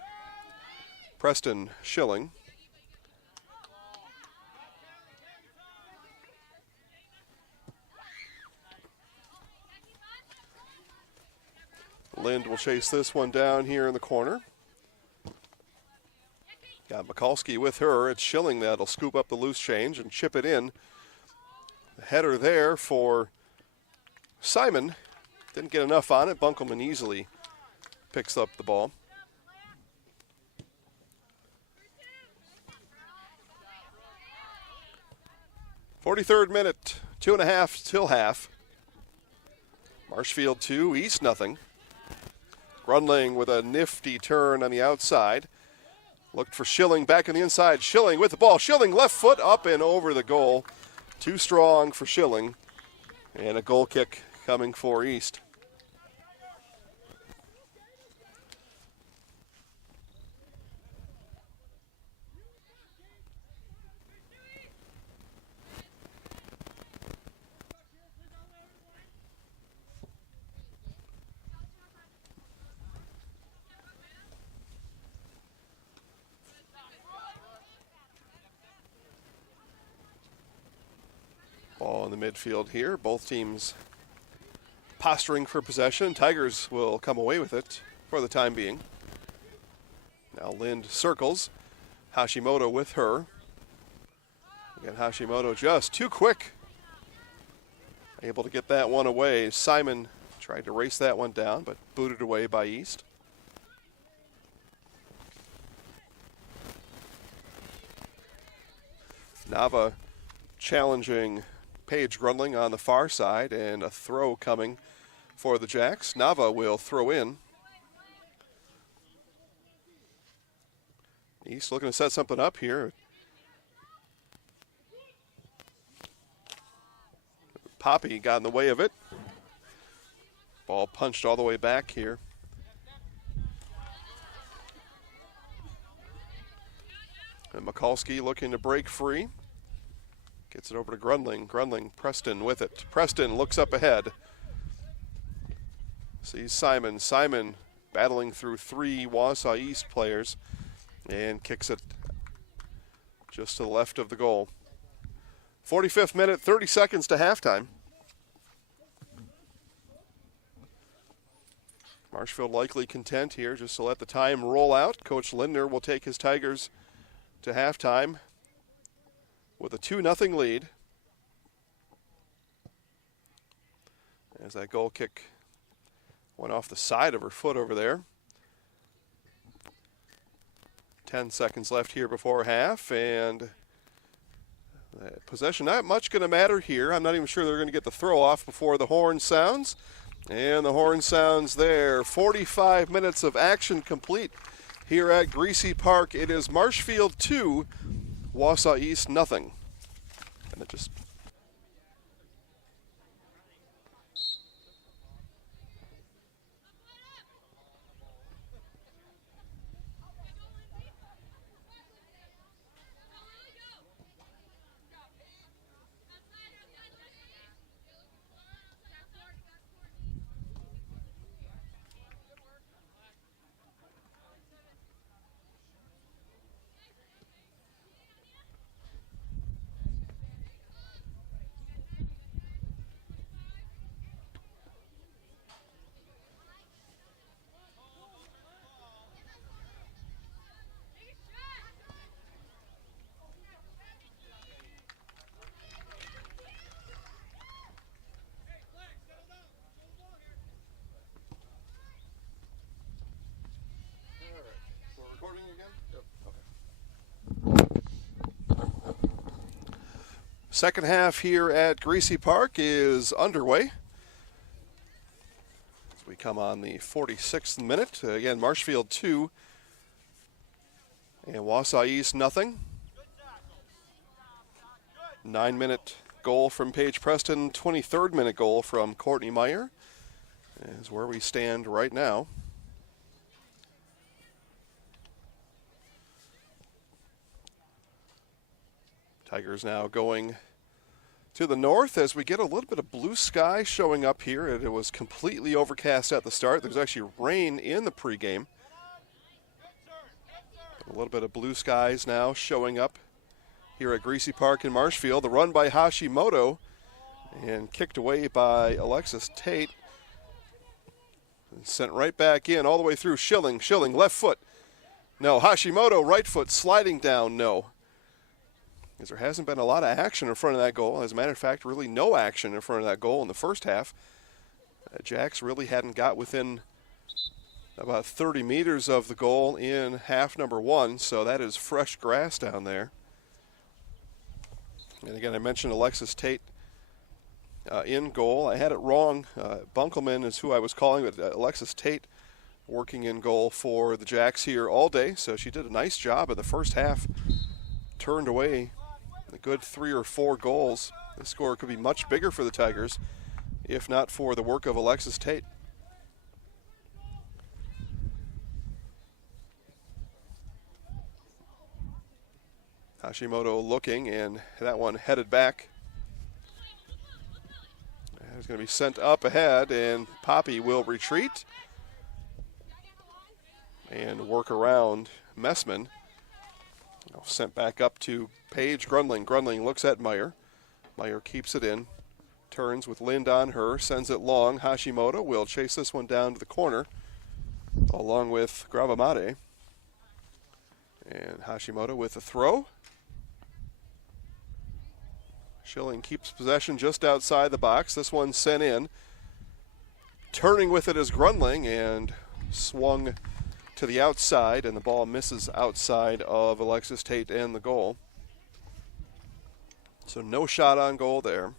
Preston, Schilling. Lind will chase this one down here in the corner. Got Mikulski with her. It's Schilling that'll scoop up the loose change and chip it in. The header there for Simon. Didn't get enough on it. Bunkelman easily picks up the ball. .43rd minute, 2.5 till half. Marshfield 2, East nothing. Grundling with a nifty turn on the outside. Looked for Schilling back on the inside. Schilling with the ball. Schilling left foot up and over the goal. Too strong for Schilling. And a goal kick coming for East. Ball in the midfield here. Both teams posturing for possession. Tigers will come away with it for the time being. Now Lind circles. Hashimoto with her. Again, Hashimoto just too quick. Able to get that one away. Simon tried to race that one down, but booted away by East. Nava challenging Paige Grundling on the far side, and a throw coming for the Jax. Nava will throw in. East looking to set something up here. Poppy got in the way of it. Ball punched all the way back here. And Mikulski looking to break free. Gets it over to Grundling. Grundling, Preston with it. Preston looks up ahead. Sees Simon. Simon battling through 3 Wausau East players and kicks it just to the left of the goal. 45th minute, 30 seconds to halftime. Marshfield likely content here just to let the time roll out. Coach Lindner will take his Tigers to halftime with a 2-0 lead. As that goal kick went off the side of her foot over there. 10 seconds left here before half, and possession not much going to matter here. I'm not even sure they're going to get the throw off before the horn sounds. And the horn sounds there. 45 minutes of action complete here at Greise Park. It is Marshfield 2, Wausau East nothing. And it just second half here at Greise Park is underway. As we come on the 46th minute. Again, Marshfield 2 and Wausau East nothing. 9-minute goal from Paige Preston, 23rd minute goal from Courtney Meyer is where we stand right now. Tigers now going to the north as we get a little bit of blue sky showing up here. It was completely overcast at the start. There's actually rain in the pregame. A little bit of blue skies now showing up here at Greise Park in Marshfield. The run by Hashimoto and kicked away by Alexis Tate. And sent right back in all the way through Schilling. Schilling left foot. No. Hashimoto right foot sliding down. No. Because there hasn't been a lot of action in front of that goal. As a matter of fact, really no action in front of that goal in the first half. Jax really hadn't got within about 30 meters of the goal in half number one, so that is fresh grass down there. And again, I mentioned Alexis Tate in goal. I had it wrong. Bunkelman is who I was calling, but Alexis Tate working in goal for the Jax here all day, so she did a nice job in the first half. Turned away a good 3 or 4 goals. The score could be much bigger for the Tigers if not for the work of Alexis Tate. Hashimoto looking, and that one headed back. It's going to be sent up ahead, and Poppy will retreat and work around Messman. Sent back up to Paige Grunling. Grunling looks at Meyer. Meyer keeps it in. Turns with Lind on her. Sends it long. Hashimoto will chase this one down to the corner along with Gravamade. And Hashimoto with a throw. Schilling keeps possession just outside the box. This one sent in. Turning with it is Grunling and swung to the outside, and the ball misses outside of Alexis Tate and the goal. So no shot on goal there.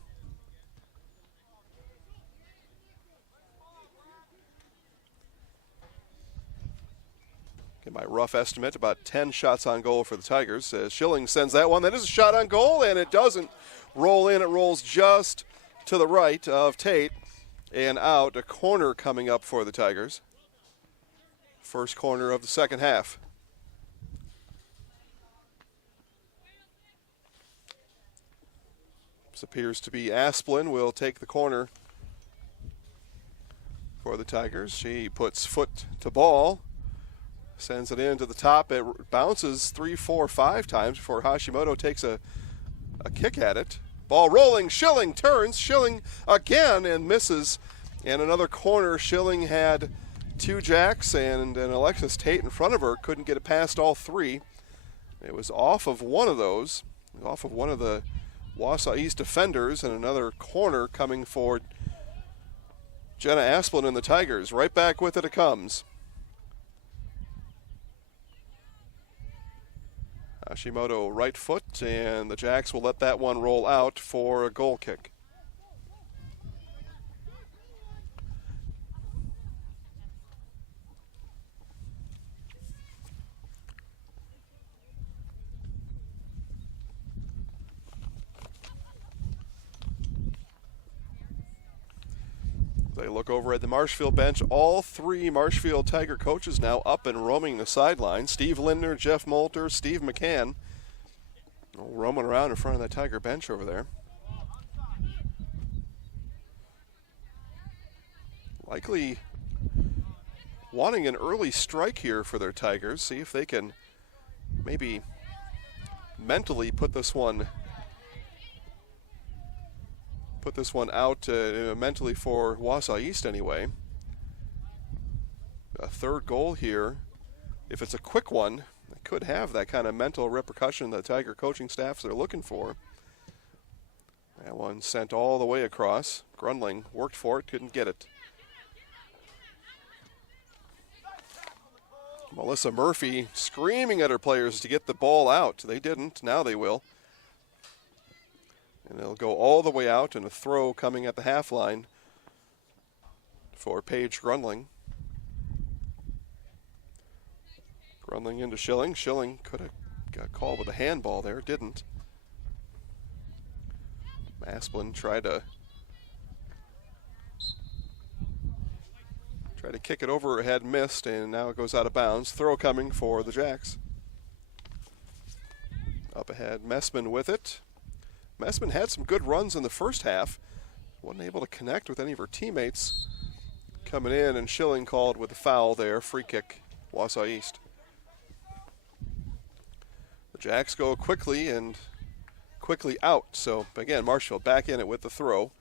Get my rough estimate, about 10 shots on goal for the Tigers. Schilling sends that one. That is a shot on goal, and it doesn't roll in. It rolls just to the right of Tate and out. A corner coming up for the Tigers. First corner of the second half. This appears to be Asplin will take the corner for the Tigers. She puts foot to ball, sends it into the top. It bounces 3, 4, 5 times before Hashimoto takes a kick at it. Ball rolling, Schilling turns, Schilling again and misses. And another corner. Schilling had two Jacks and Alexis Tate in front of her. Couldn't get it past all three. It was off of one of those, off of one of the Wausau East defenders, and another corner coming for Jenna Asplin and the Tigers. Right back with it comes. Hashimoto right foot, and the Jacks will let that one roll out for a goal kick. They look over at the Marshfield bench. All three Marshfield Tiger coaches now up and roaming the sideline. Steve Lindner, Jeff Moulter, Steve McCann roaming around in front of that Tiger bench over there. Likely wanting an early strike here for their Tigers. See if they can maybe mentally put this one out mentally for Wausau East anyway. A third goal here. If it's a quick one, it could have that kind of mental repercussion the Tiger coaching staffs are looking for. That one sent all the way across. Grundling worked for it, couldn't get it. Melissa Murphy screaming at her players to get the ball out. They didn't, now they will. And it'll go all the way out, and a throw coming at the half line for Paige Grundling. Grundling into Schilling. Schilling could have got called with a handball there, didn't. Asplin tried to kick it over her head, missed, and now it goes out of bounds. Throw coming for the Jacks. Up ahead, Messman with it. Messman had some good runs in the first half. Wasn't able to connect with any of her teammates. Coming in, and Schilling called with a foul there. Free kick, Wausau East. The Jacks go quickly out. So, again, Marshfield back in it with the throw.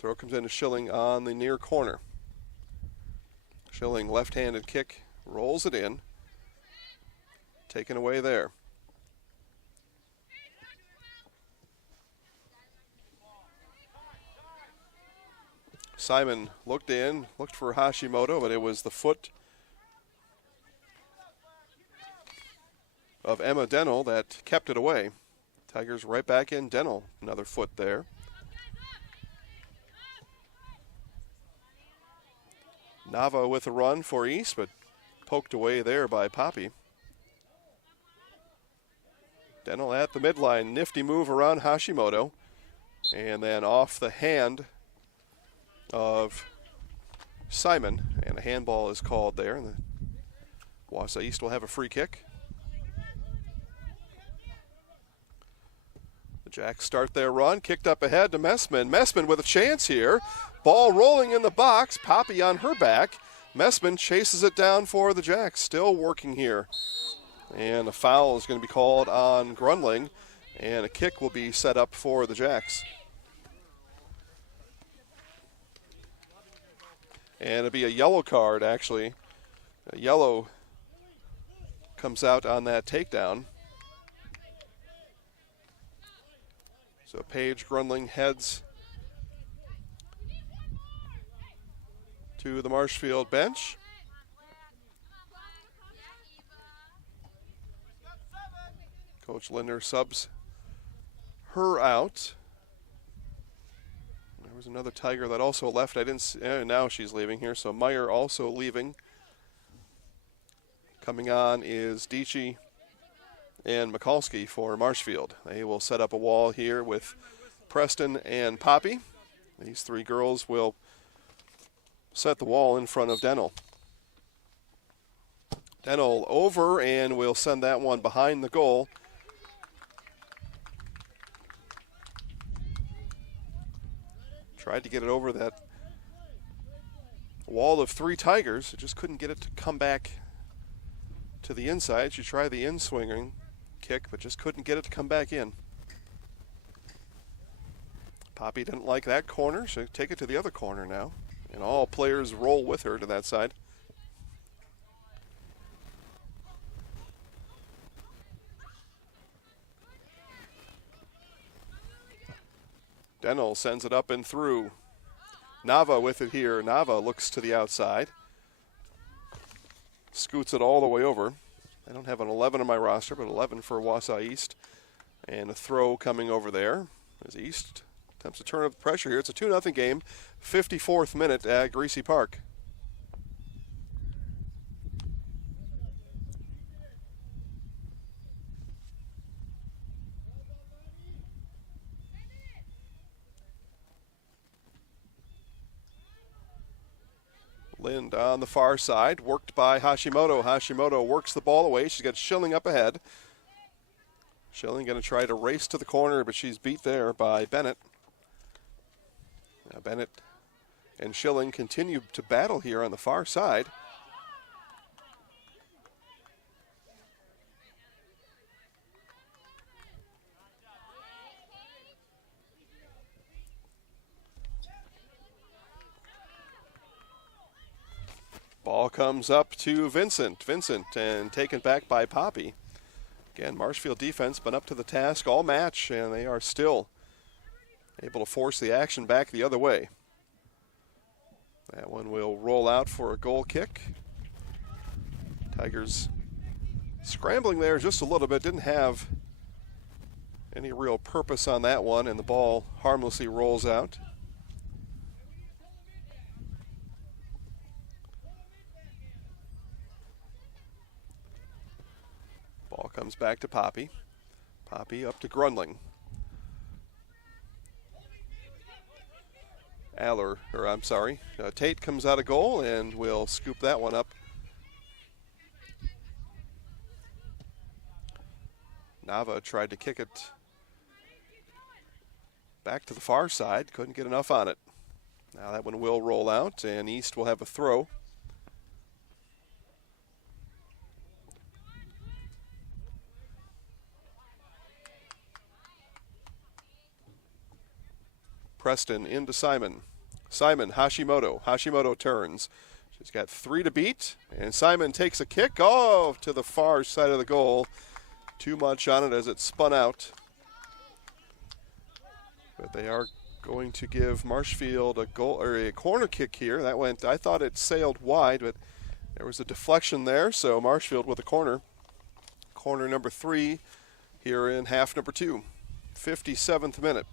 Throw comes into Schilling on the near corner. Schilling left-handed kick, rolls it in. Taken away there. Simon looked for Hashimoto, but it was the foot of Emma Dennell that kept it away. Tigers right back in. Dennell, another foot there. Nava with a run for East, but poked away there by Poppy. Dennell at the midline. Nifty move around Hashimoto. And then off the hand of Simon, and a handball is called there, and the Wausau East will have a free kick. The Jacks start their run, kicked up ahead to Messman. Messman with a chance here. Ball rolling in the box, Poppy on her back. Messman chases it down for the Jacks, still working here. And a foul is going to be called on Grundling, and a kick will be set up for the Jacks. And it'll be a yellow card, actually. A yellow comes out on that takedown. So Paige Grundling heads to the Marshfield bench. Coach Lindner subs her out. There was another Tiger that also left. I didn't see, now she's leaving here, so Meyer also leaving. Coming on is Dietschy and Mikulski for Marshfield. They will set up a wall here with Preston and Poppy. These three girls will set the wall in front of Dennell. Dennell over, and we'll send that one behind the goal. Tried to get it over that wall of three Tigers. It just couldn't get it to come back to the inside. She tried the in-swinging kick, but just couldn't get it to come back in. Poppy didn't like that corner, so take it to the other corner now. And all players roll with her to that side. Denel sends it up and through. Nava with it here. Nava looks to the outside. Scoots it all the way over. I don't have an 11 on my roster, but 11 for Wausau East. And a throw coming over there as East attempts to turn up the pressure here. It's a 2-0 game, 54th minute at Greise Park. Lind on the far side, worked by Hashimoto. Hashimoto works the ball away. She's got Schilling up ahead. Schilling going to try to race to the corner, but she's beat there by Bennett. Now Bennett and Schilling continue to battle here on the far side. Ball comes up to Vincent. Vincent and taken back by Poppy. Again, Marshfield defense been up to the task all match, and they are still able to force the action back the other way. That one will roll out for a goal kick. Tigers scrambling there just a little bit. Didn't have any real purpose on that one, and the ball harmlessly rolls out. Ball comes back to Poppy. Poppy up to Grunling. Tate comes out of goal and will scoop that one up. Nava tried to kick it back to the far side. Couldn't get enough on it. Now that one will roll out, and East will have a throw. Preston into Simon. Simon, Hashimoto. Hashimoto turns. She's got 3 to beat, and Simon takes a kick to the far side of the goal. Too much on it as it spun out. But they are going to give Marshfield a goal or a corner kick here. That went, I thought it sailed wide, but there was a deflection there, so Marshfield with a corner. Corner number 3 here in half number 2. 57th minute.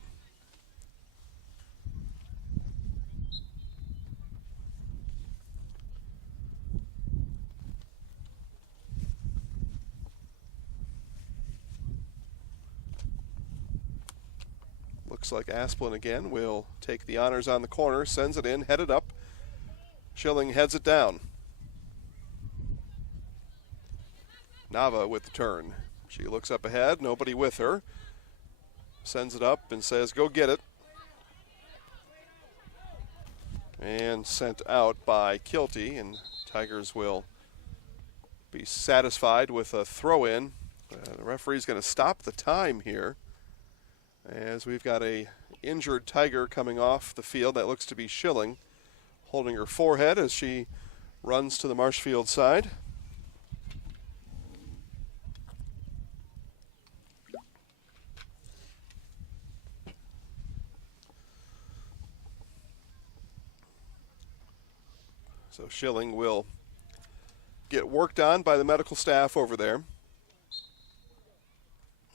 Looks like Asplin again will take the honors on the corner, sends it in, headed up. Schilling heads it down. Nava with the turn. She looks up ahead, nobody with her. Sends it up and says, go get it. And sent out by Kilty, and Tigers will be satisfied with a throw-in. The referee's going to stop the time here, as we've got a injured Tiger coming off the field. That looks to be Schilling, holding her forehead as she runs to the Marshfield side. So Schilling will get worked on by the medical staff over there.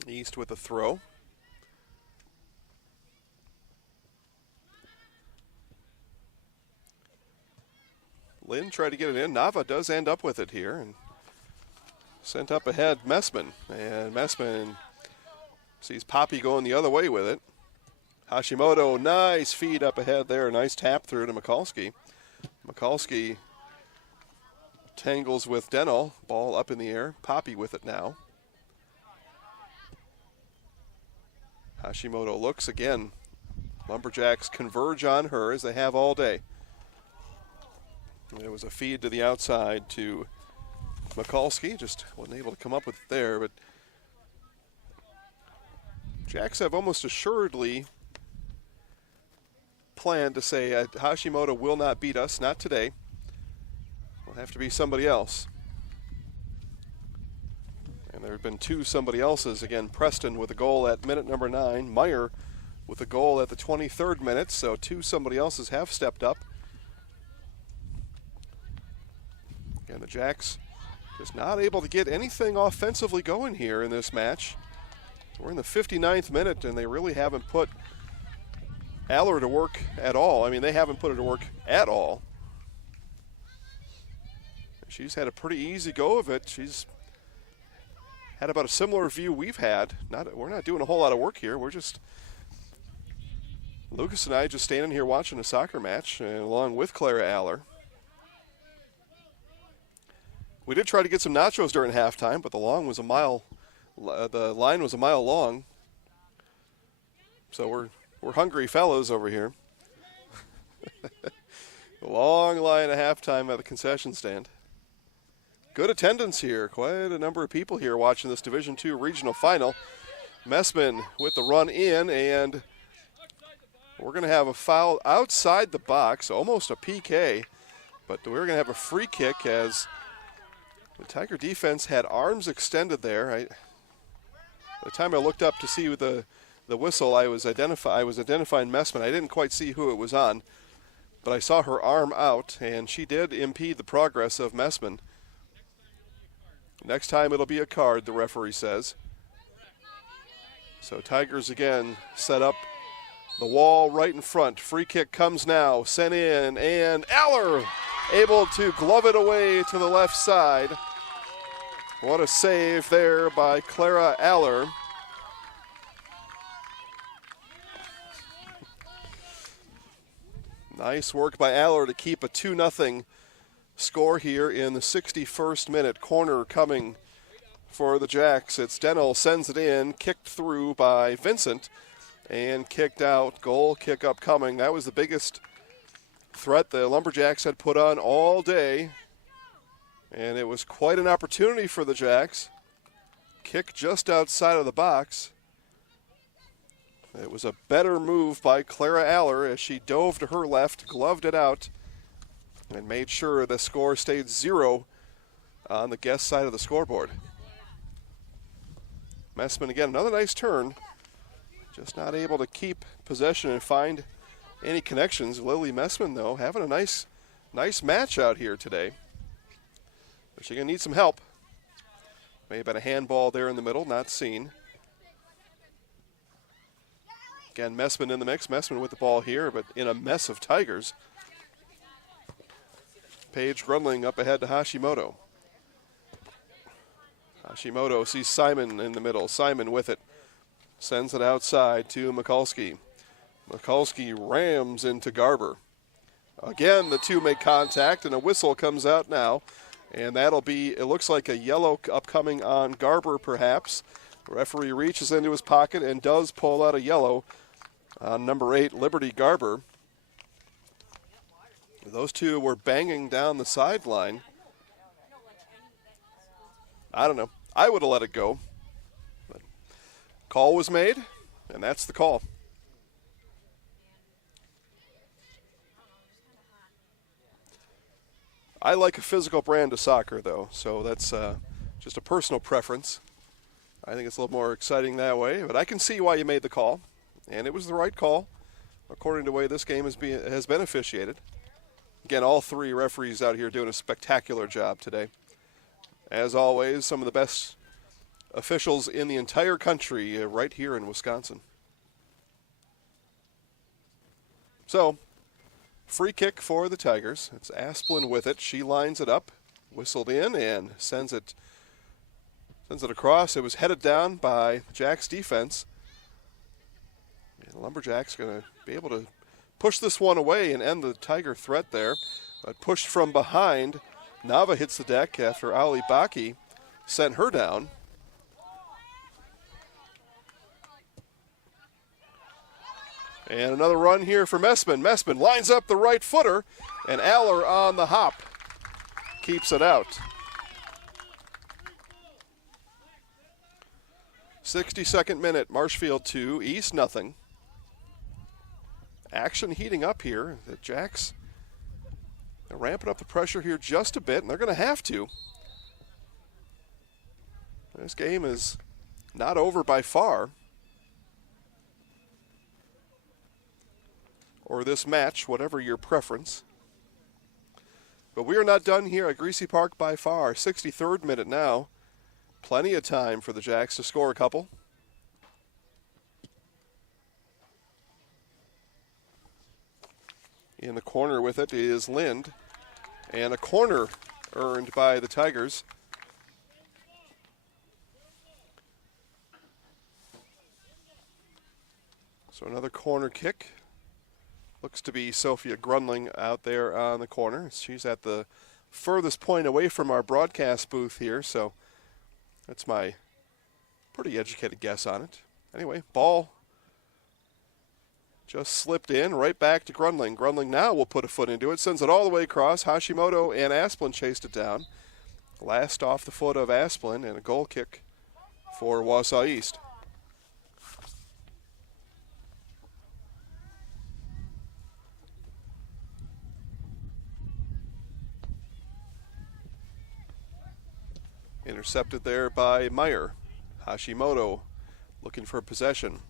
East with a throw. Lynn tried to get it in. Nava does end up with it here and sent up ahead Messman. And Messman sees Poppy going the other way with it. Hashimoto, nice feed up ahead there. Nice tap through to Mikulski. Mikulski tangles with Denel. Ball up in the air. Poppy with it now. Hashimoto looks again. Lumberjacks converge on her as they have all day. There was a feed to the outside to Mikulski. Just wasn't able to come up with it there, but Jacks have almost assuredly planned to say Hashimoto will not beat us, not today. Will have to be somebody else. And there have been 2 somebody else's. Again, Preston with a goal at minute number 9. Meyer with a goal at the 23rd minute, so somebody else's have stepped up. And the Jacks just not able to get anything offensively going here in this match. We're in the 59th minute, and they really haven't put Aller to work at all. I mean, they haven't put her to work at all. She's had a pretty easy go of it. She's had about a similar view we've had. We're not doing a whole lot of work here. We're just, Lucas and I just standing here watching a soccer match, and along with Clara Aller. We did try to get some nachos during halftime, but the line was a mile long. So we're hungry fellows over here. Long line at halftime at the concession stand. Good attendance here. Quite a number of people here watching this Division II regional final. Messman with the run in, and we're going to have a foul outside the box, almost a PK, but we're going to have a free kick as the Tiger defense had arms extended there. By the time I looked up to see the whistle, I was identifying Messman. I didn't quite see who it was on, but I saw her arm out, and she did impede the progress of Messman. Next time it'll be a card, the referee says. So Tigers again set up the wall right in front. Free kick comes now, sent in, and Aller able to glove it away to the left side. What a save there by Clara Aller. Nice work by Aller to keep a 2-0 score here in the 61st minute. Corner coming for the Jacks. It's Denell sends it in, kicked through by Vincent, and kicked out. Goal kick upcoming. That was the biggest threat the Lumberjacks had put on all day, and it was quite an opportunity for the Jacks. Kick just outside of the box. It was a better move by Clara Aller as she dove to her left, gloved it out, and made sure the score stayed 0 on the guest side of the scoreboard. Messman again, another nice turn. Just not able to keep possession and find any connections. Lily Messman, though, having a nice match out here today. But she's going to need some help. May have been a handball there in the middle, not seen. Again, Messman in the mix. Messman with the ball here, but in a mess of Tigers. Paige Grunling up ahead to Hashimoto. Hashimoto sees Simon in the middle. Simon with it. Sends it outside to Mikulski. Mikulski rams into Garber. Again, the two make contact, and a whistle comes out now. And that'll be, it looks like a yellow upcoming on Garber, perhaps. The referee reaches into his pocket and does pull out a yellow on number 8, Liberty Garber. Those two were banging down the sideline. I don't know. I would have let it go. But call was made, and that's the call. I like a physical brand of soccer, though, so that's just a personal preference. I think it's a little more exciting that way, but I can see why you made the call, and it was the right call, according to the way this game has been officiated. Again, all three referees out here doing a spectacular job today. As always, some of the best officials in the entire country right here in Wisconsin. So, free kick for the Tigers. It's Asplin with it. She lines it up, whistled in, and sends it across. It was headed down by Jack's defense. And the Lumberjacks going to be able to push this one away and end the Tiger threat there. But pushed from behind, Nava hits the deck after Ali Baki sent her down. And another run here for Messman. Messman lines up the right footer, and Aller on the hop keeps it out. 62nd minute, Marshfield 2, East nothing. Action heating up here. The Jacks are ramping up the pressure here just a bit, and they're going to have to. This game is not over by far. or this match, whatever your preference. But we are not done here at Greise Park by far. 63rd minute now. Plenty of time for the Jacks to score a couple. In the corner with it is Lind. And a corner earned by the Tigers. So another corner kick. Looks to be Sophia Grunling out there on the corner. She's at the furthest point away from our broadcast booth here, so that's my pretty educated guess on it. Anyway, ball just slipped in, right back to Grunling. Grunling now will put a foot into it, sends it all the way across. Hashimoto and Asplin chased it down. Last off the foot of Asplin, and a goal kick for Wausau East. Intercepted there by Meyer. Hashimoto looking for possession.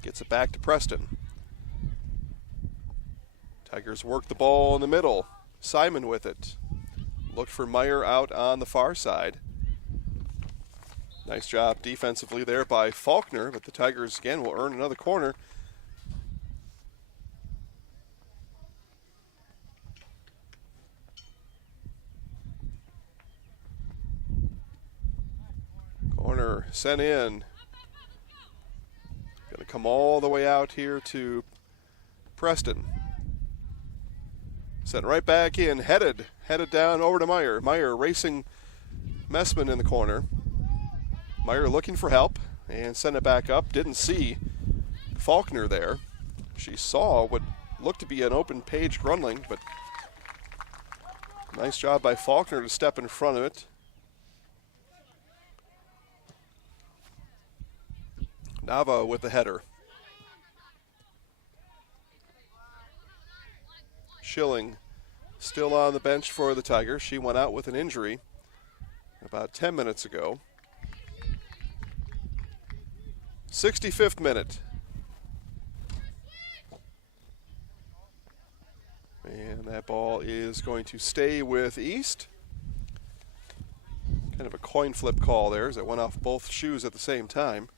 Gets it back to Preston. Tigers work the ball in the middle. Simon with it. Looked for Meyer out on the far side. Nice job defensively there by Faulkner, but the Tigers again will earn another corner. Corner sent in. Going to come all the way out here to Preston. Sent right back in, headed down over to Meyer. Meyer racing Messman in the corner. Meyer looking for help and sent it back up. Didn't see Faulkner there. She saw what looked to be an open Paige Grunling, but nice job by Faulkner to step in front of it. Nava with the header. Schilling still on the bench for the Tigers. She went out with an injury about 10 minutes ago. 65th minute. And that ball is going to stay with East. Kind of a coin flip call there as it went off both shoes at the same time.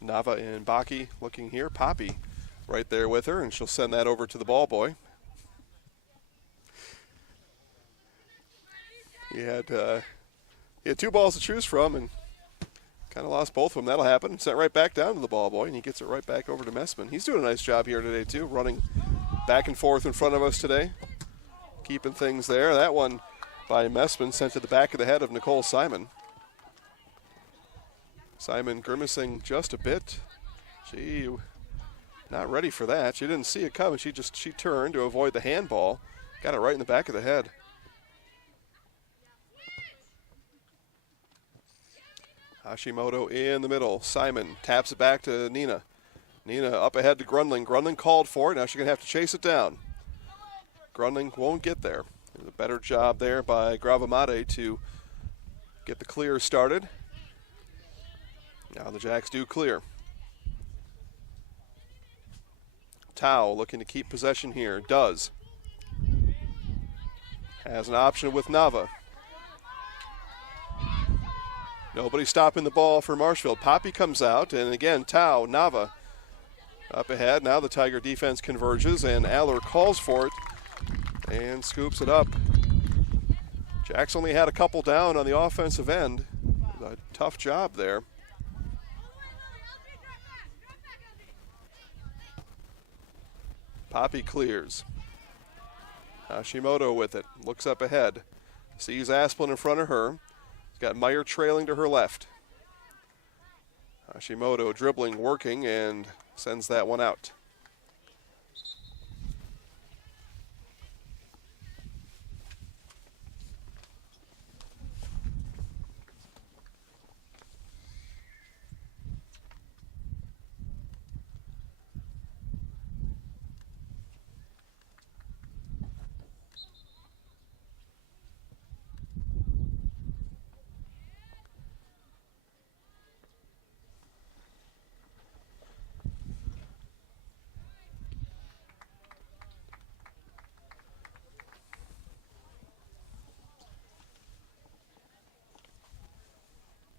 Nava and Baki looking here. Poppy right there with her, and she'll send that over to the ball boy. He had two balls to choose from and kind of lost both of them. That'll happen. Sent right back down to the ball boy, and he gets it right back over to Messman. He's doing a nice job here today, too, running back and forth in front of us today, keeping things there. That one by Messman sent to the back of the head of Nicole Simon. Simon grimacing just a bit. She not ready for that. She didn't see it coming. She turned to avoid the handball. Got it right in the back of the head. Hashimoto in the middle. Simon taps it back to Nina. Nina up ahead to Grunling. Grunling called for it. Now she's going to have to chase it down. Grunling won't get there. There's a better job there by Gravamade to get the clear started. Now the Jacks do clear. Tao looking to keep possession here. Does. Has an option with Nava. Nobody stopping the ball for Marshfield. Poppy comes out, and again, Tao, Nava up ahead. Now the Tiger defense converges, and Aller calls for it and scoops it up. Jacks only had a couple down on the offensive end. A tough job there. Poppy clears. Hashimoto with it. Looks up ahead. Sees Asplin in front of her. Got Meyer trailing to her left. Hashimoto dribbling, working, and sends that one out.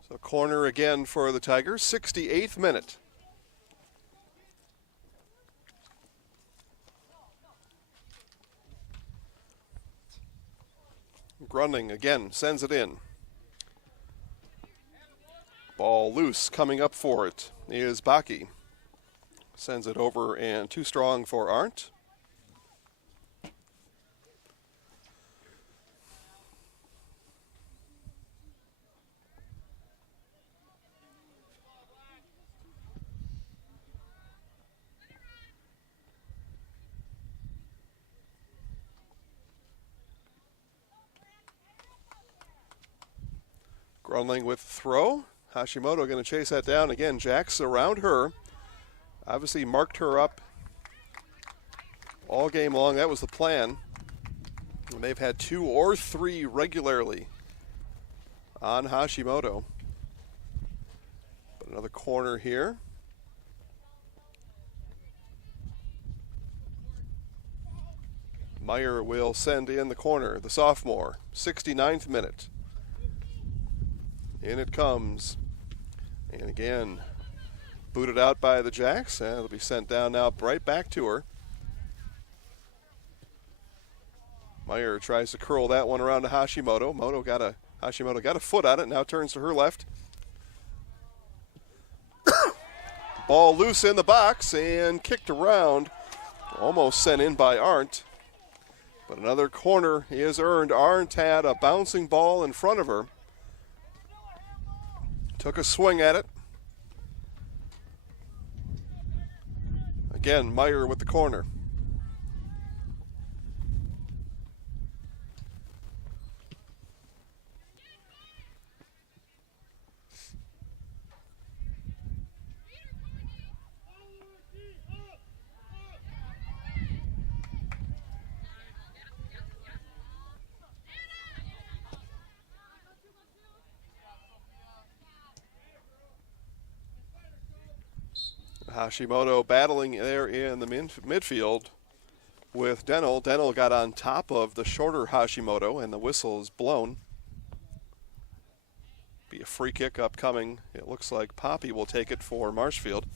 So corner again for the Tigers, 68th minute. Grunding again sends it in. Ball loose, coming up for it is Baki. Sends it over and too strong for Arndt. Grundling with throw. Hashimoto going to chase that down again. Jax around her. Obviously marked her up all game long. That was the plan. And they've had 2 or 3 regularly on Hashimoto. But another corner here. Meyer will send in the corner, the sophomore, 69th minute. In it comes. And again, booted out by the Jacks. And it'll be sent down now right back to her. Meyer tries to curl that one around to Hashimoto. Hashimoto got a foot on it, now turns to her left. Ball loose in the box and kicked around. Almost sent in by Arndt. But another corner is earned. Arndt had a bouncing ball in front of her. Took a swing at it. Again, Meyer with the corner. Hashimoto battling there in the midfield with Denel. Denel got on top of the shorter Hashimoto, and the whistle is blown. Be a free kick upcoming. It looks like Poppy will take it for Marshfield.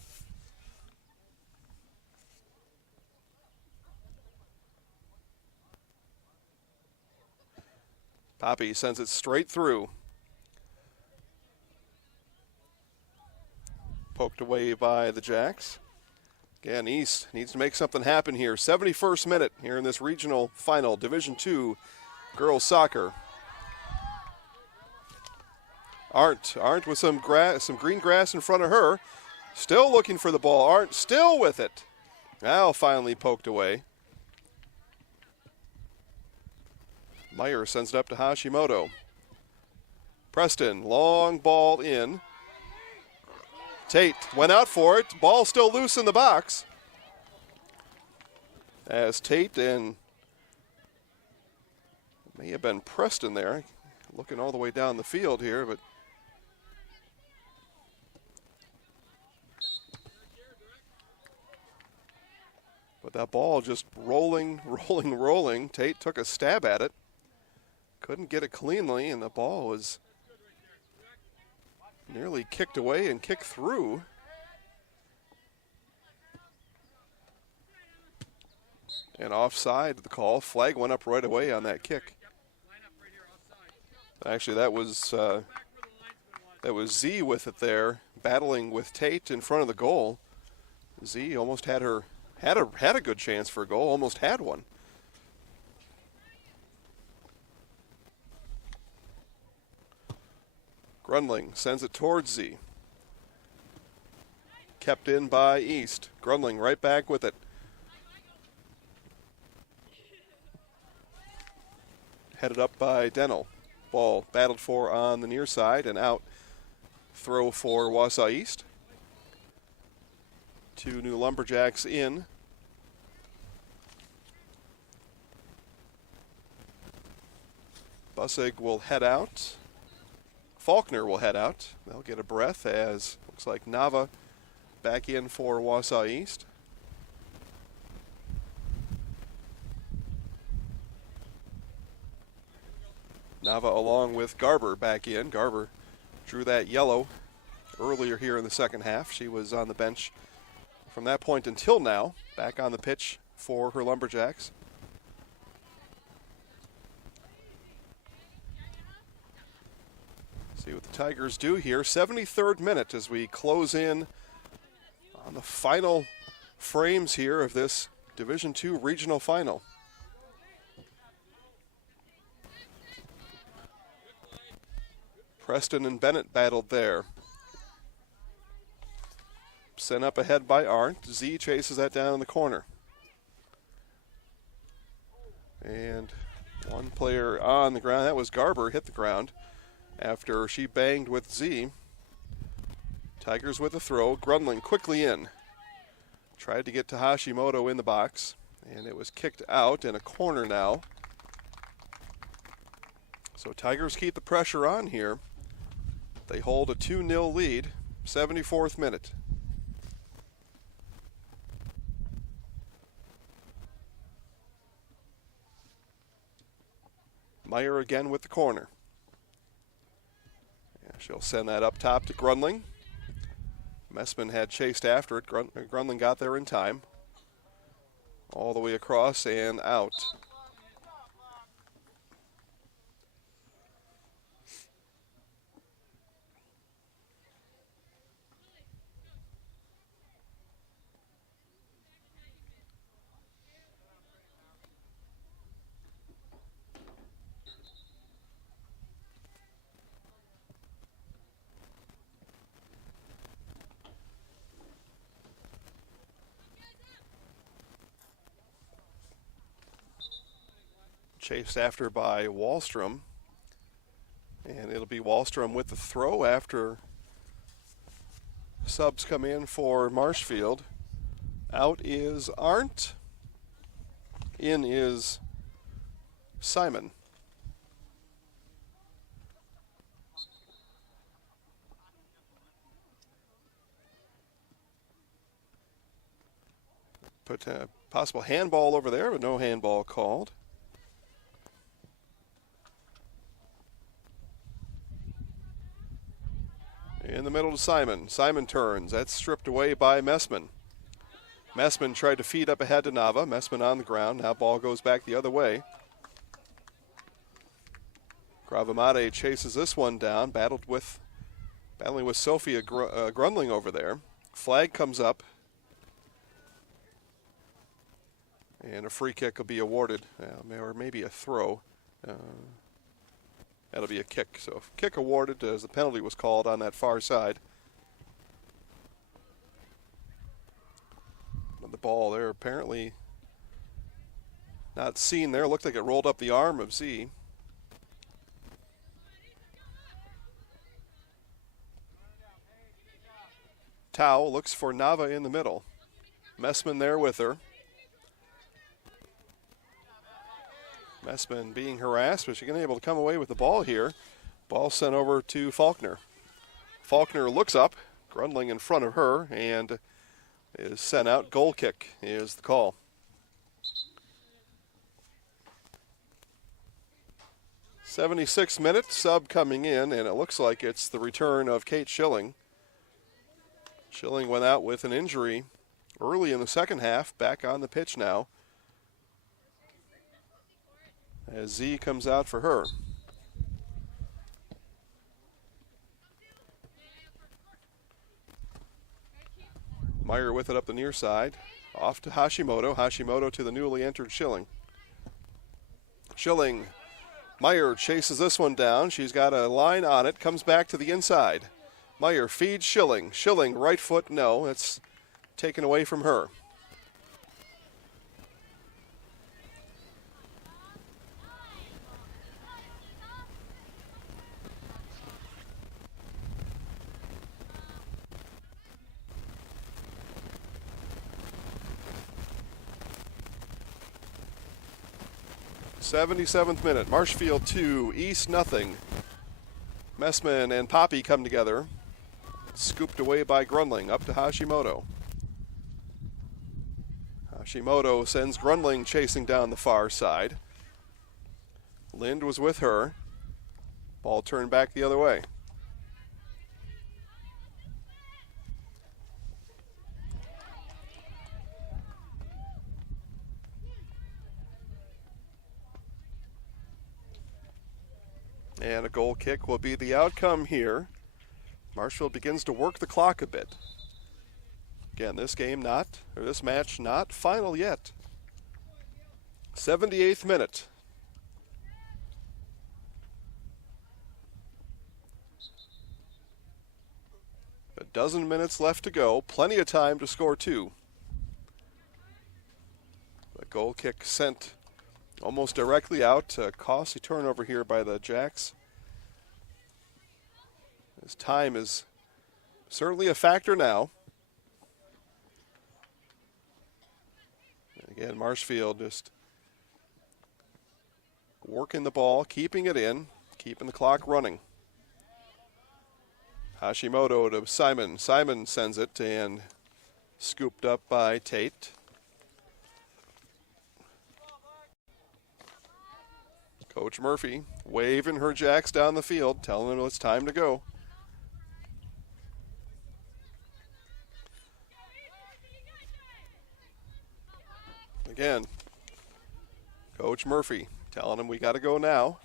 Poppy sends it straight through. Poked away by the Jacks. Again, East needs to make something happen here. 71st minute here in this regional final, Division II girls soccer. Arndt with some green grass in front of her. Still looking for the ball. Arndt still with it. Now finally poked away. Meyer sends it up to Hashimoto. Preston, long ball in. Tate went out for it. Ball still loose in the box. As Tate and may have been Preston there, looking all the way down the field here, but that ball just rolling. Tate took a stab at it. Couldn't get it cleanly, and the ball was nearly kicked away and kicked through. And offside the call. Flag went up right away on that kick. Actually, that was Z with it there, battling with Tate in front of the goal. Z almost had a good chance for a goal, almost had one. Grundling sends it towards Z. Kept in by East. Grundling right back with it. Headed up by Denel. Ball battled for on the near side and out. Throw for Wausau East. 2 new Lumberjacks in. Bussig will head out. Faulkner will head out. They'll get a breath as looks like Nava back in for Wausau East. Nava along with Garber back in. Garber drew that yellow earlier here in the second half. She was on the bench from that point until now, back on the pitch for her Lumberjacks. See what the Tigers do here. 73rd minute as we close in on the final frames here of this Division II regional final. Preston and Bennett battled there. Sent up ahead by Arndt. Z chases that down in the corner. And one player on the ground, that was Garber, hit the ground after she banged with Z. Tigers with a throw. Grundling quickly in. Tried to get to Hashimoto in the box, and it was kicked out in a corner now. So Tigers keep the pressure on here. They hold a 2-0 lead, 74th minute. Meyer again with the corner. Yeah, she'll send that up top to Grundling. Messman had chased after it. Grundling got there in time. All the way across and out. Chased after by Wallstrom. And it'll be Wallstrom with the throw after subs come in for Marshfield. Out is Arndt. In is Simon. Put a possible handball over there, but no handball called. In the middle to Simon. Simon turns. That's stripped away by Messman. Messman tried to feed up ahead to Nava. Messman on the ground. Now ball goes back the other way. Gravamade chases this one down. Battling with Sophia Grundling over there. Flag comes up. And a free kick will be awarded. Or maybe a throw. That'll be a kick. So kick awarded as the penalty was called on that far side. The ball there apparently not seen there. Looked like it rolled up the arm of Z. Tao looks for Nava in the middle. Messman there with her. Messman being harassed, but she's going to be able to come away with the ball here. Ball sent over to Faulkner. Faulkner looks up, Grundling in front of her, and is sent out. Goal kick is the call. '76th minute, sub coming in, and it looks like it's the return of Kate Schilling. Schilling went out with an injury early in the second half, back on the pitch now, as Z comes out for her. Meyer with it up the near side. Off to Hashimoto. Hashimoto to the newly entered Schilling. Schilling. Meyer chases this one down. She's got a line on it. Comes back to the inside. Meyer feeds Schilling. Schilling, right foot, no. It's taken away from her. '77th minute, Marshfield 2, East nothing. Messman and Poppy come together. Scooped away by Grundling, up to Hashimoto. Hashimoto sends Grundling chasing down the far side. Lind was with her. Ball turned back the other way. And a goal kick will be the outcome here. Marshfield begins to work the clock a bit. Again, this match not final yet. 78th minute. A dozen minutes left to go. Plenty of time to score two. The goal kick sent almost directly out. A costly turnover here by the Jax. His time is certainly a factor now. And again, Marshfield just working the ball, keeping it in, keeping the clock running. Hashimoto to Simon. Simon sends it and scooped up by Tate. Coach Murphy waving her Jacks down the field, telling them it's time to go. Again, Coach Murphy telling him we got to go now.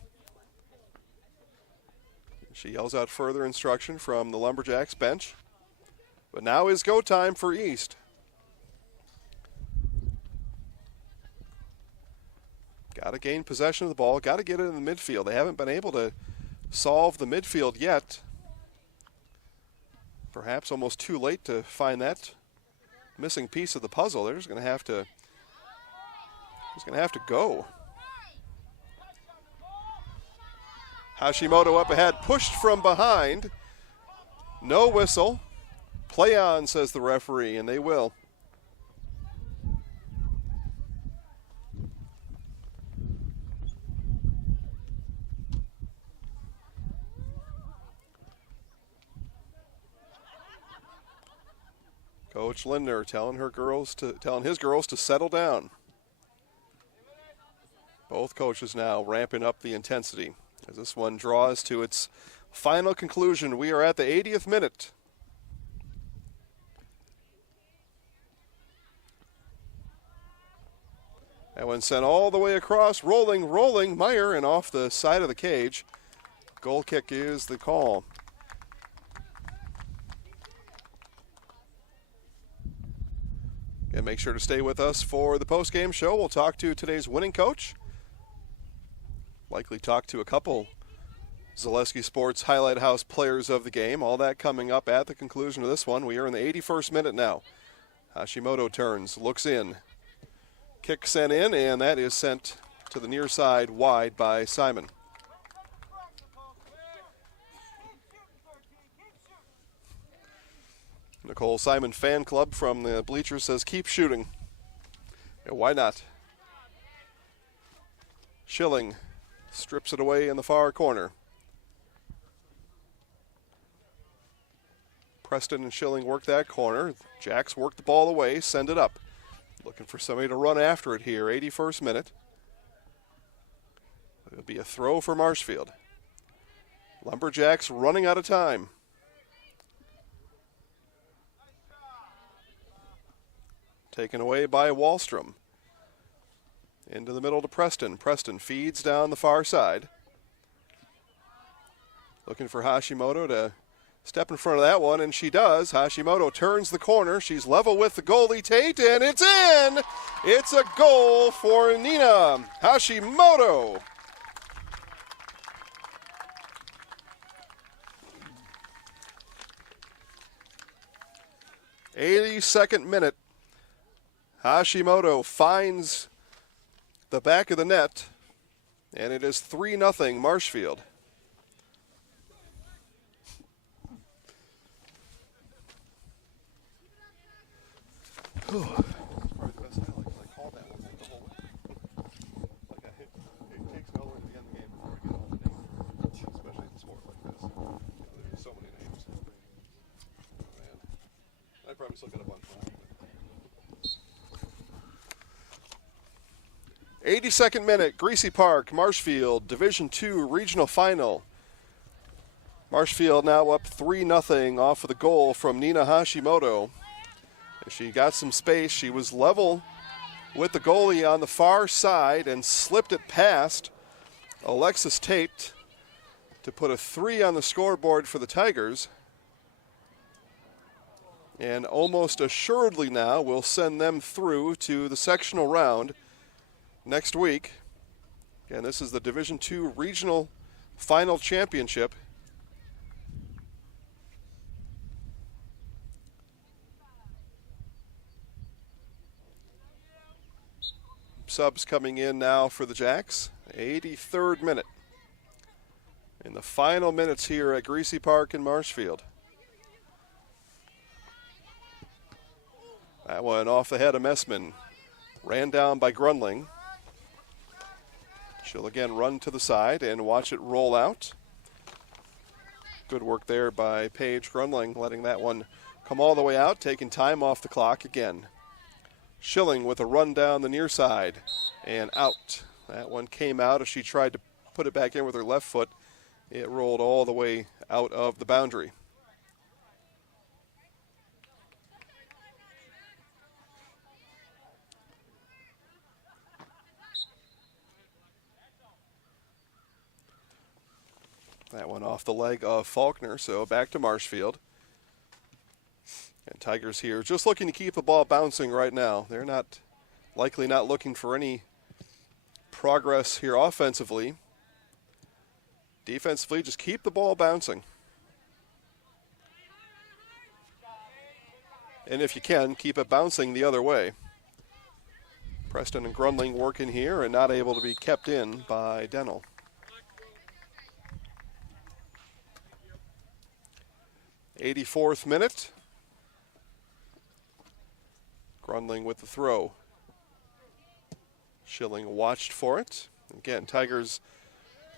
She yells out further instruction from the Lumberjacks bench. But now is go time for East. Got to gain possession of the ball. Got to get it in the midfield. They haven't been able to solve the midfield yet. Perhaps almost too late to find that missing piece of the puzzle. They're just going to have to go. Hashimoto up ahead, pushed from behind. No whistle. Play on, says the referee, and they will. Coach Lindner telling his girls to settle down. Both coaches now ramping up the intensity as this one draws to its final conclusion. We are at the 80th minute. That one sent all the way across, rolling, Meyer, and off the side of the cage. Goal kick is the call. And make sure to stay with us for the post-game show. We'll talk to today's winning coach. Likely talk to a couple Zaleski Sports Highlight House players of the game. All that coming up at the conclusion of this one. We are in the 81st minute now. Hashimoto turns, looks in. Kick sent in, and that is sent to the near side wide by Simon. Nicole Simon fan club from the bleachers says keep shooting. Yeah, why not? Schilling strips it away in the far corner. Preston and Schilling work that corner. Jax work the ball away, send it up. Looking for somebody to run after it here. 81st minute. It'll be a throw for Marshfield. Lumberjacks running out of time. Taken away by Wallstrom. Into the middle to Preston. Preston feeds down the far side. Looking for Hashimoto to step in front of that one, and she does. Hashimoto turns the corner. She's level with the goalie, Tate, and it's in! It's a goal for Nina Hashimoto. '82nd minute. Hashimoto finds the back of the net, and it is 3-0 Marshfield. Probably the best highlight because I called that one the whole way. Like it takes me all the way to the end of the game before I get all the names, especially in a sport like this. There's so many names. Oh, man. I probably still got a bunch left. 82nd minute, Greise Park, Marshfield, Division II Regional Final. Marshfield now up 3-0 off of the goal from Nina Hashimoto. She got some space. She was level with the goalie on the far side and slipped it past Alexis Tate to put a 3 on the scoreboard for the Tigers. And almost assuredly now will send them through to the sectional round next week. Again, this is the Division II Regional Final Championship. Subs coming in now for the Jacks. 83rd minute. In the final minutes here at Greise Park in Marshfield. That one off the head of Messman. Ran down by Grunling. She'll again run to the side and watch it roll out. Good work there by Paige Grunling, letting that one come all the way out, taking time off the clock again. Schilling with a run down the near side and out. That one came out as she tried to put it back in with her left foot. It rolled all the way out of the boundary. That one off the leg of Faulkner, so back to Marshfield. And Tigers here just looking to keep the ball bouncing right now. They're likely not looking for any progress here offensively. Defensively, just keep the ball bouncing. And if you can, keep it bouncing the other way. Preston and Grunling working here and not able to be kept in by Dennell. '84th minute. Grunling with the throw. Schilling watched for it. Again, Tigers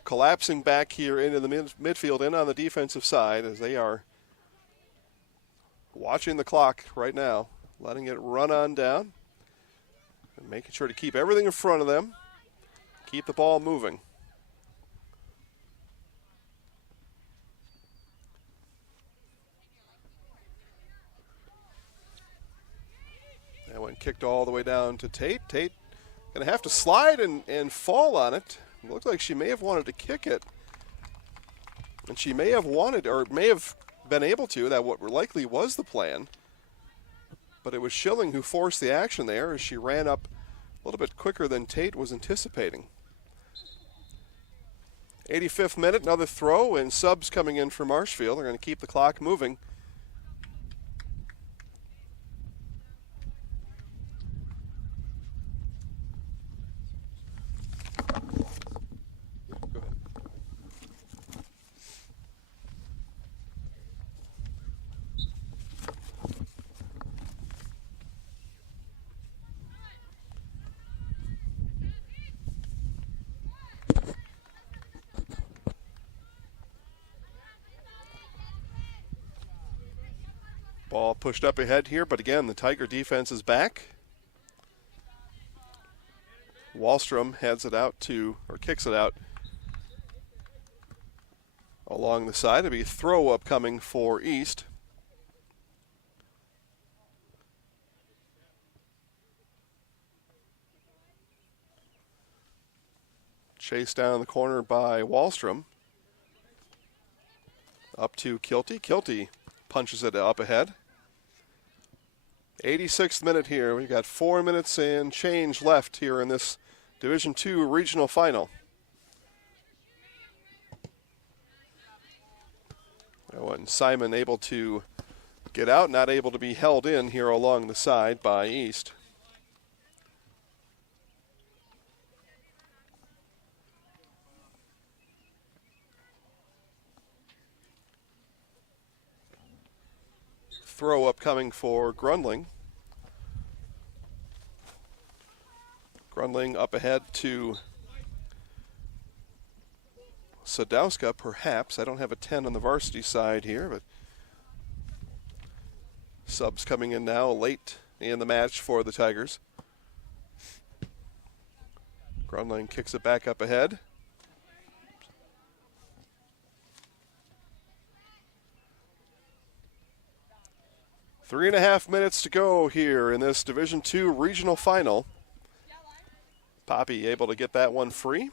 collapsing back here into the midfield and on the defensive side as they are watching the clock right now, letting it run on down and making sure to keep everything in front of them, keep the ball moving. That one kicked all the way down to Tate. Tate going to have to slide and fall on it. It looked like she may have wanted to kick it. And she may have wanted, or may have been able to. That what likely was the plan. But it was Schilling who forced the action there as she ran up a little bit quicker than Tate was anticipating. 85th minute, another throw, and subs coming in for Marshfield. They're going to keep the clock moving. Ball pushed up ahead here, but again, the Tiger defense is back. Wallstrom heads it out to, or kicks it out along the side. It'll be a throw up coming for East. Chased down the corner by Wallstrom. Up to Kilty. Kilty punches it up ahead. 86th minute here. We've got 4 minutes and change left here in this Division II regional final. And Simon able to get out, not able to be held in here along the side by East. Throw up coming for Grunling. Grunling up ahead to Sadowska, perhaps. I don't have a 10 on the varsity side here, but subs coming in now late in the match for the Tigers. Grunling kicks it back up ahead. Three and a half minutes to go here in this Division II regional final. Poppy able to get that one free.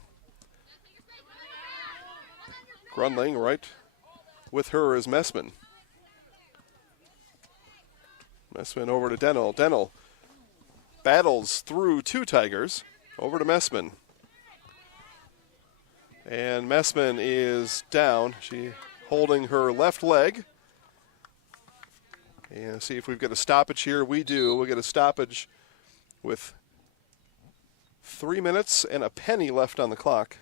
Grunling right with her is Messman. Messman over to Dennell. Dennell battles through 2 Tigers. Over to Messman. And Messman is down. She holding her left leg. And see if we've got a stoppage here. We do. We get a stoppage with 3 minutes and a penny left on the clock.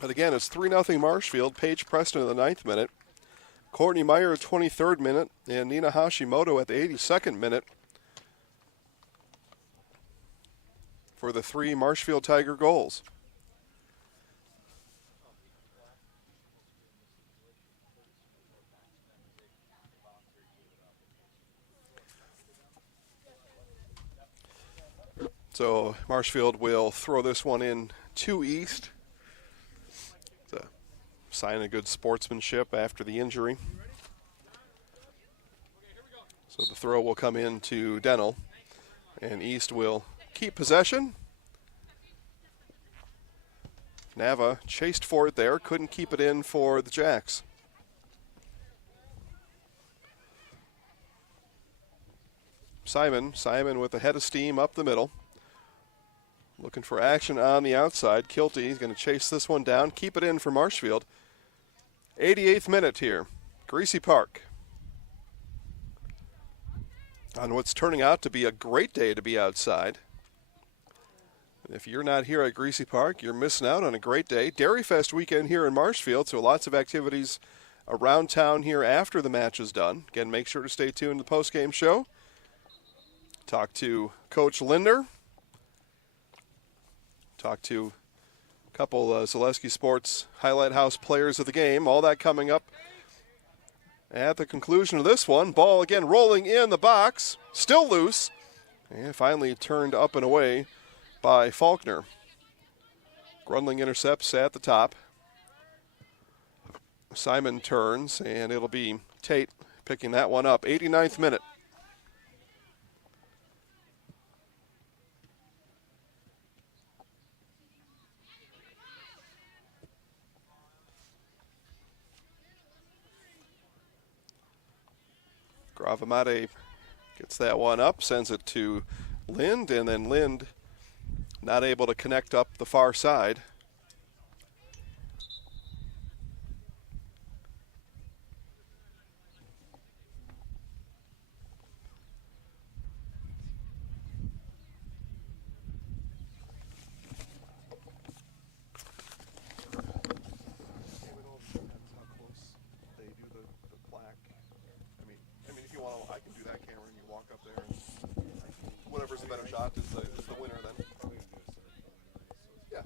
But again, it's 3-0 Marshfield. Paige Preston in the 9th minute. Courtney Meyer, 23rd minute. And Nina Hashimoto at the 82nd minute for the 3 Marshfield Tiger goals. So Marshfield will throw this one in to East. It's a sign of good sportsmanship after the injury. So the throw will come in to Dennell, and East will keep possession. Nava chased for it there, couldn't keep it in for the Jacks. Simon with a head of steam up the middle. Looking for action on the outside. Kilty is going to chase this one down, keep it in for Marshfield. 88th minute here. Greise Park. On what's turning out to be a great day to be outside. If you're not here at Greise Park, you're missing out on a great day. Dairy Fest weekend here in Marshfield, so lots of activities around town here after the match is done. Again, make sure to stay tuned to the post-game show. Talk to Coach Linder. Talk to a couple Zaleski Sports Highlight House players of the game. All that coming up at the conclusion of this one. Ball again rolling in the box. Still loose. And finally turned up and away by Faulkner. Grunling intercepts at the top. Simon turns, and it'll be Tate picking that one up. 89th minute. Gravamade gets that one up, sends it to Lind, and then Lind not able to connect up the far side. Whatever's the better shot is the winner then. Yeah.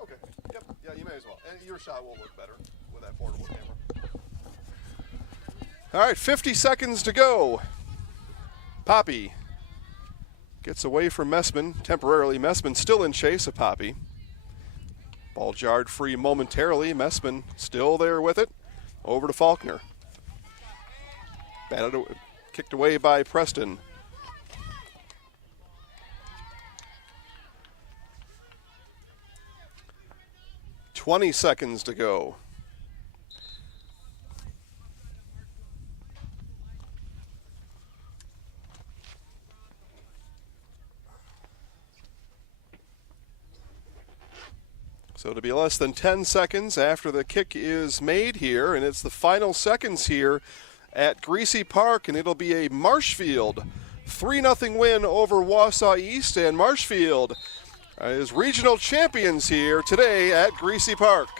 Okay. Yep. Yeah, you may as well. And your shot will look better with that portable camera. All right, 50 seconds to go. Poppy gets away from Messman temporarily. Messman still in chase of Poppy. Ball jarred free momentarily. Messman still there with it. Over to Faulkner. Kicked away by Preston. 20 seconds to go. So to be less than 10 seconds after the kick is made here, and it's the final seconds here at Greise Park, and it'll be a Marshfield 3-0 win over Wausau East, and Marshfield is regional champions here today at Greise Park.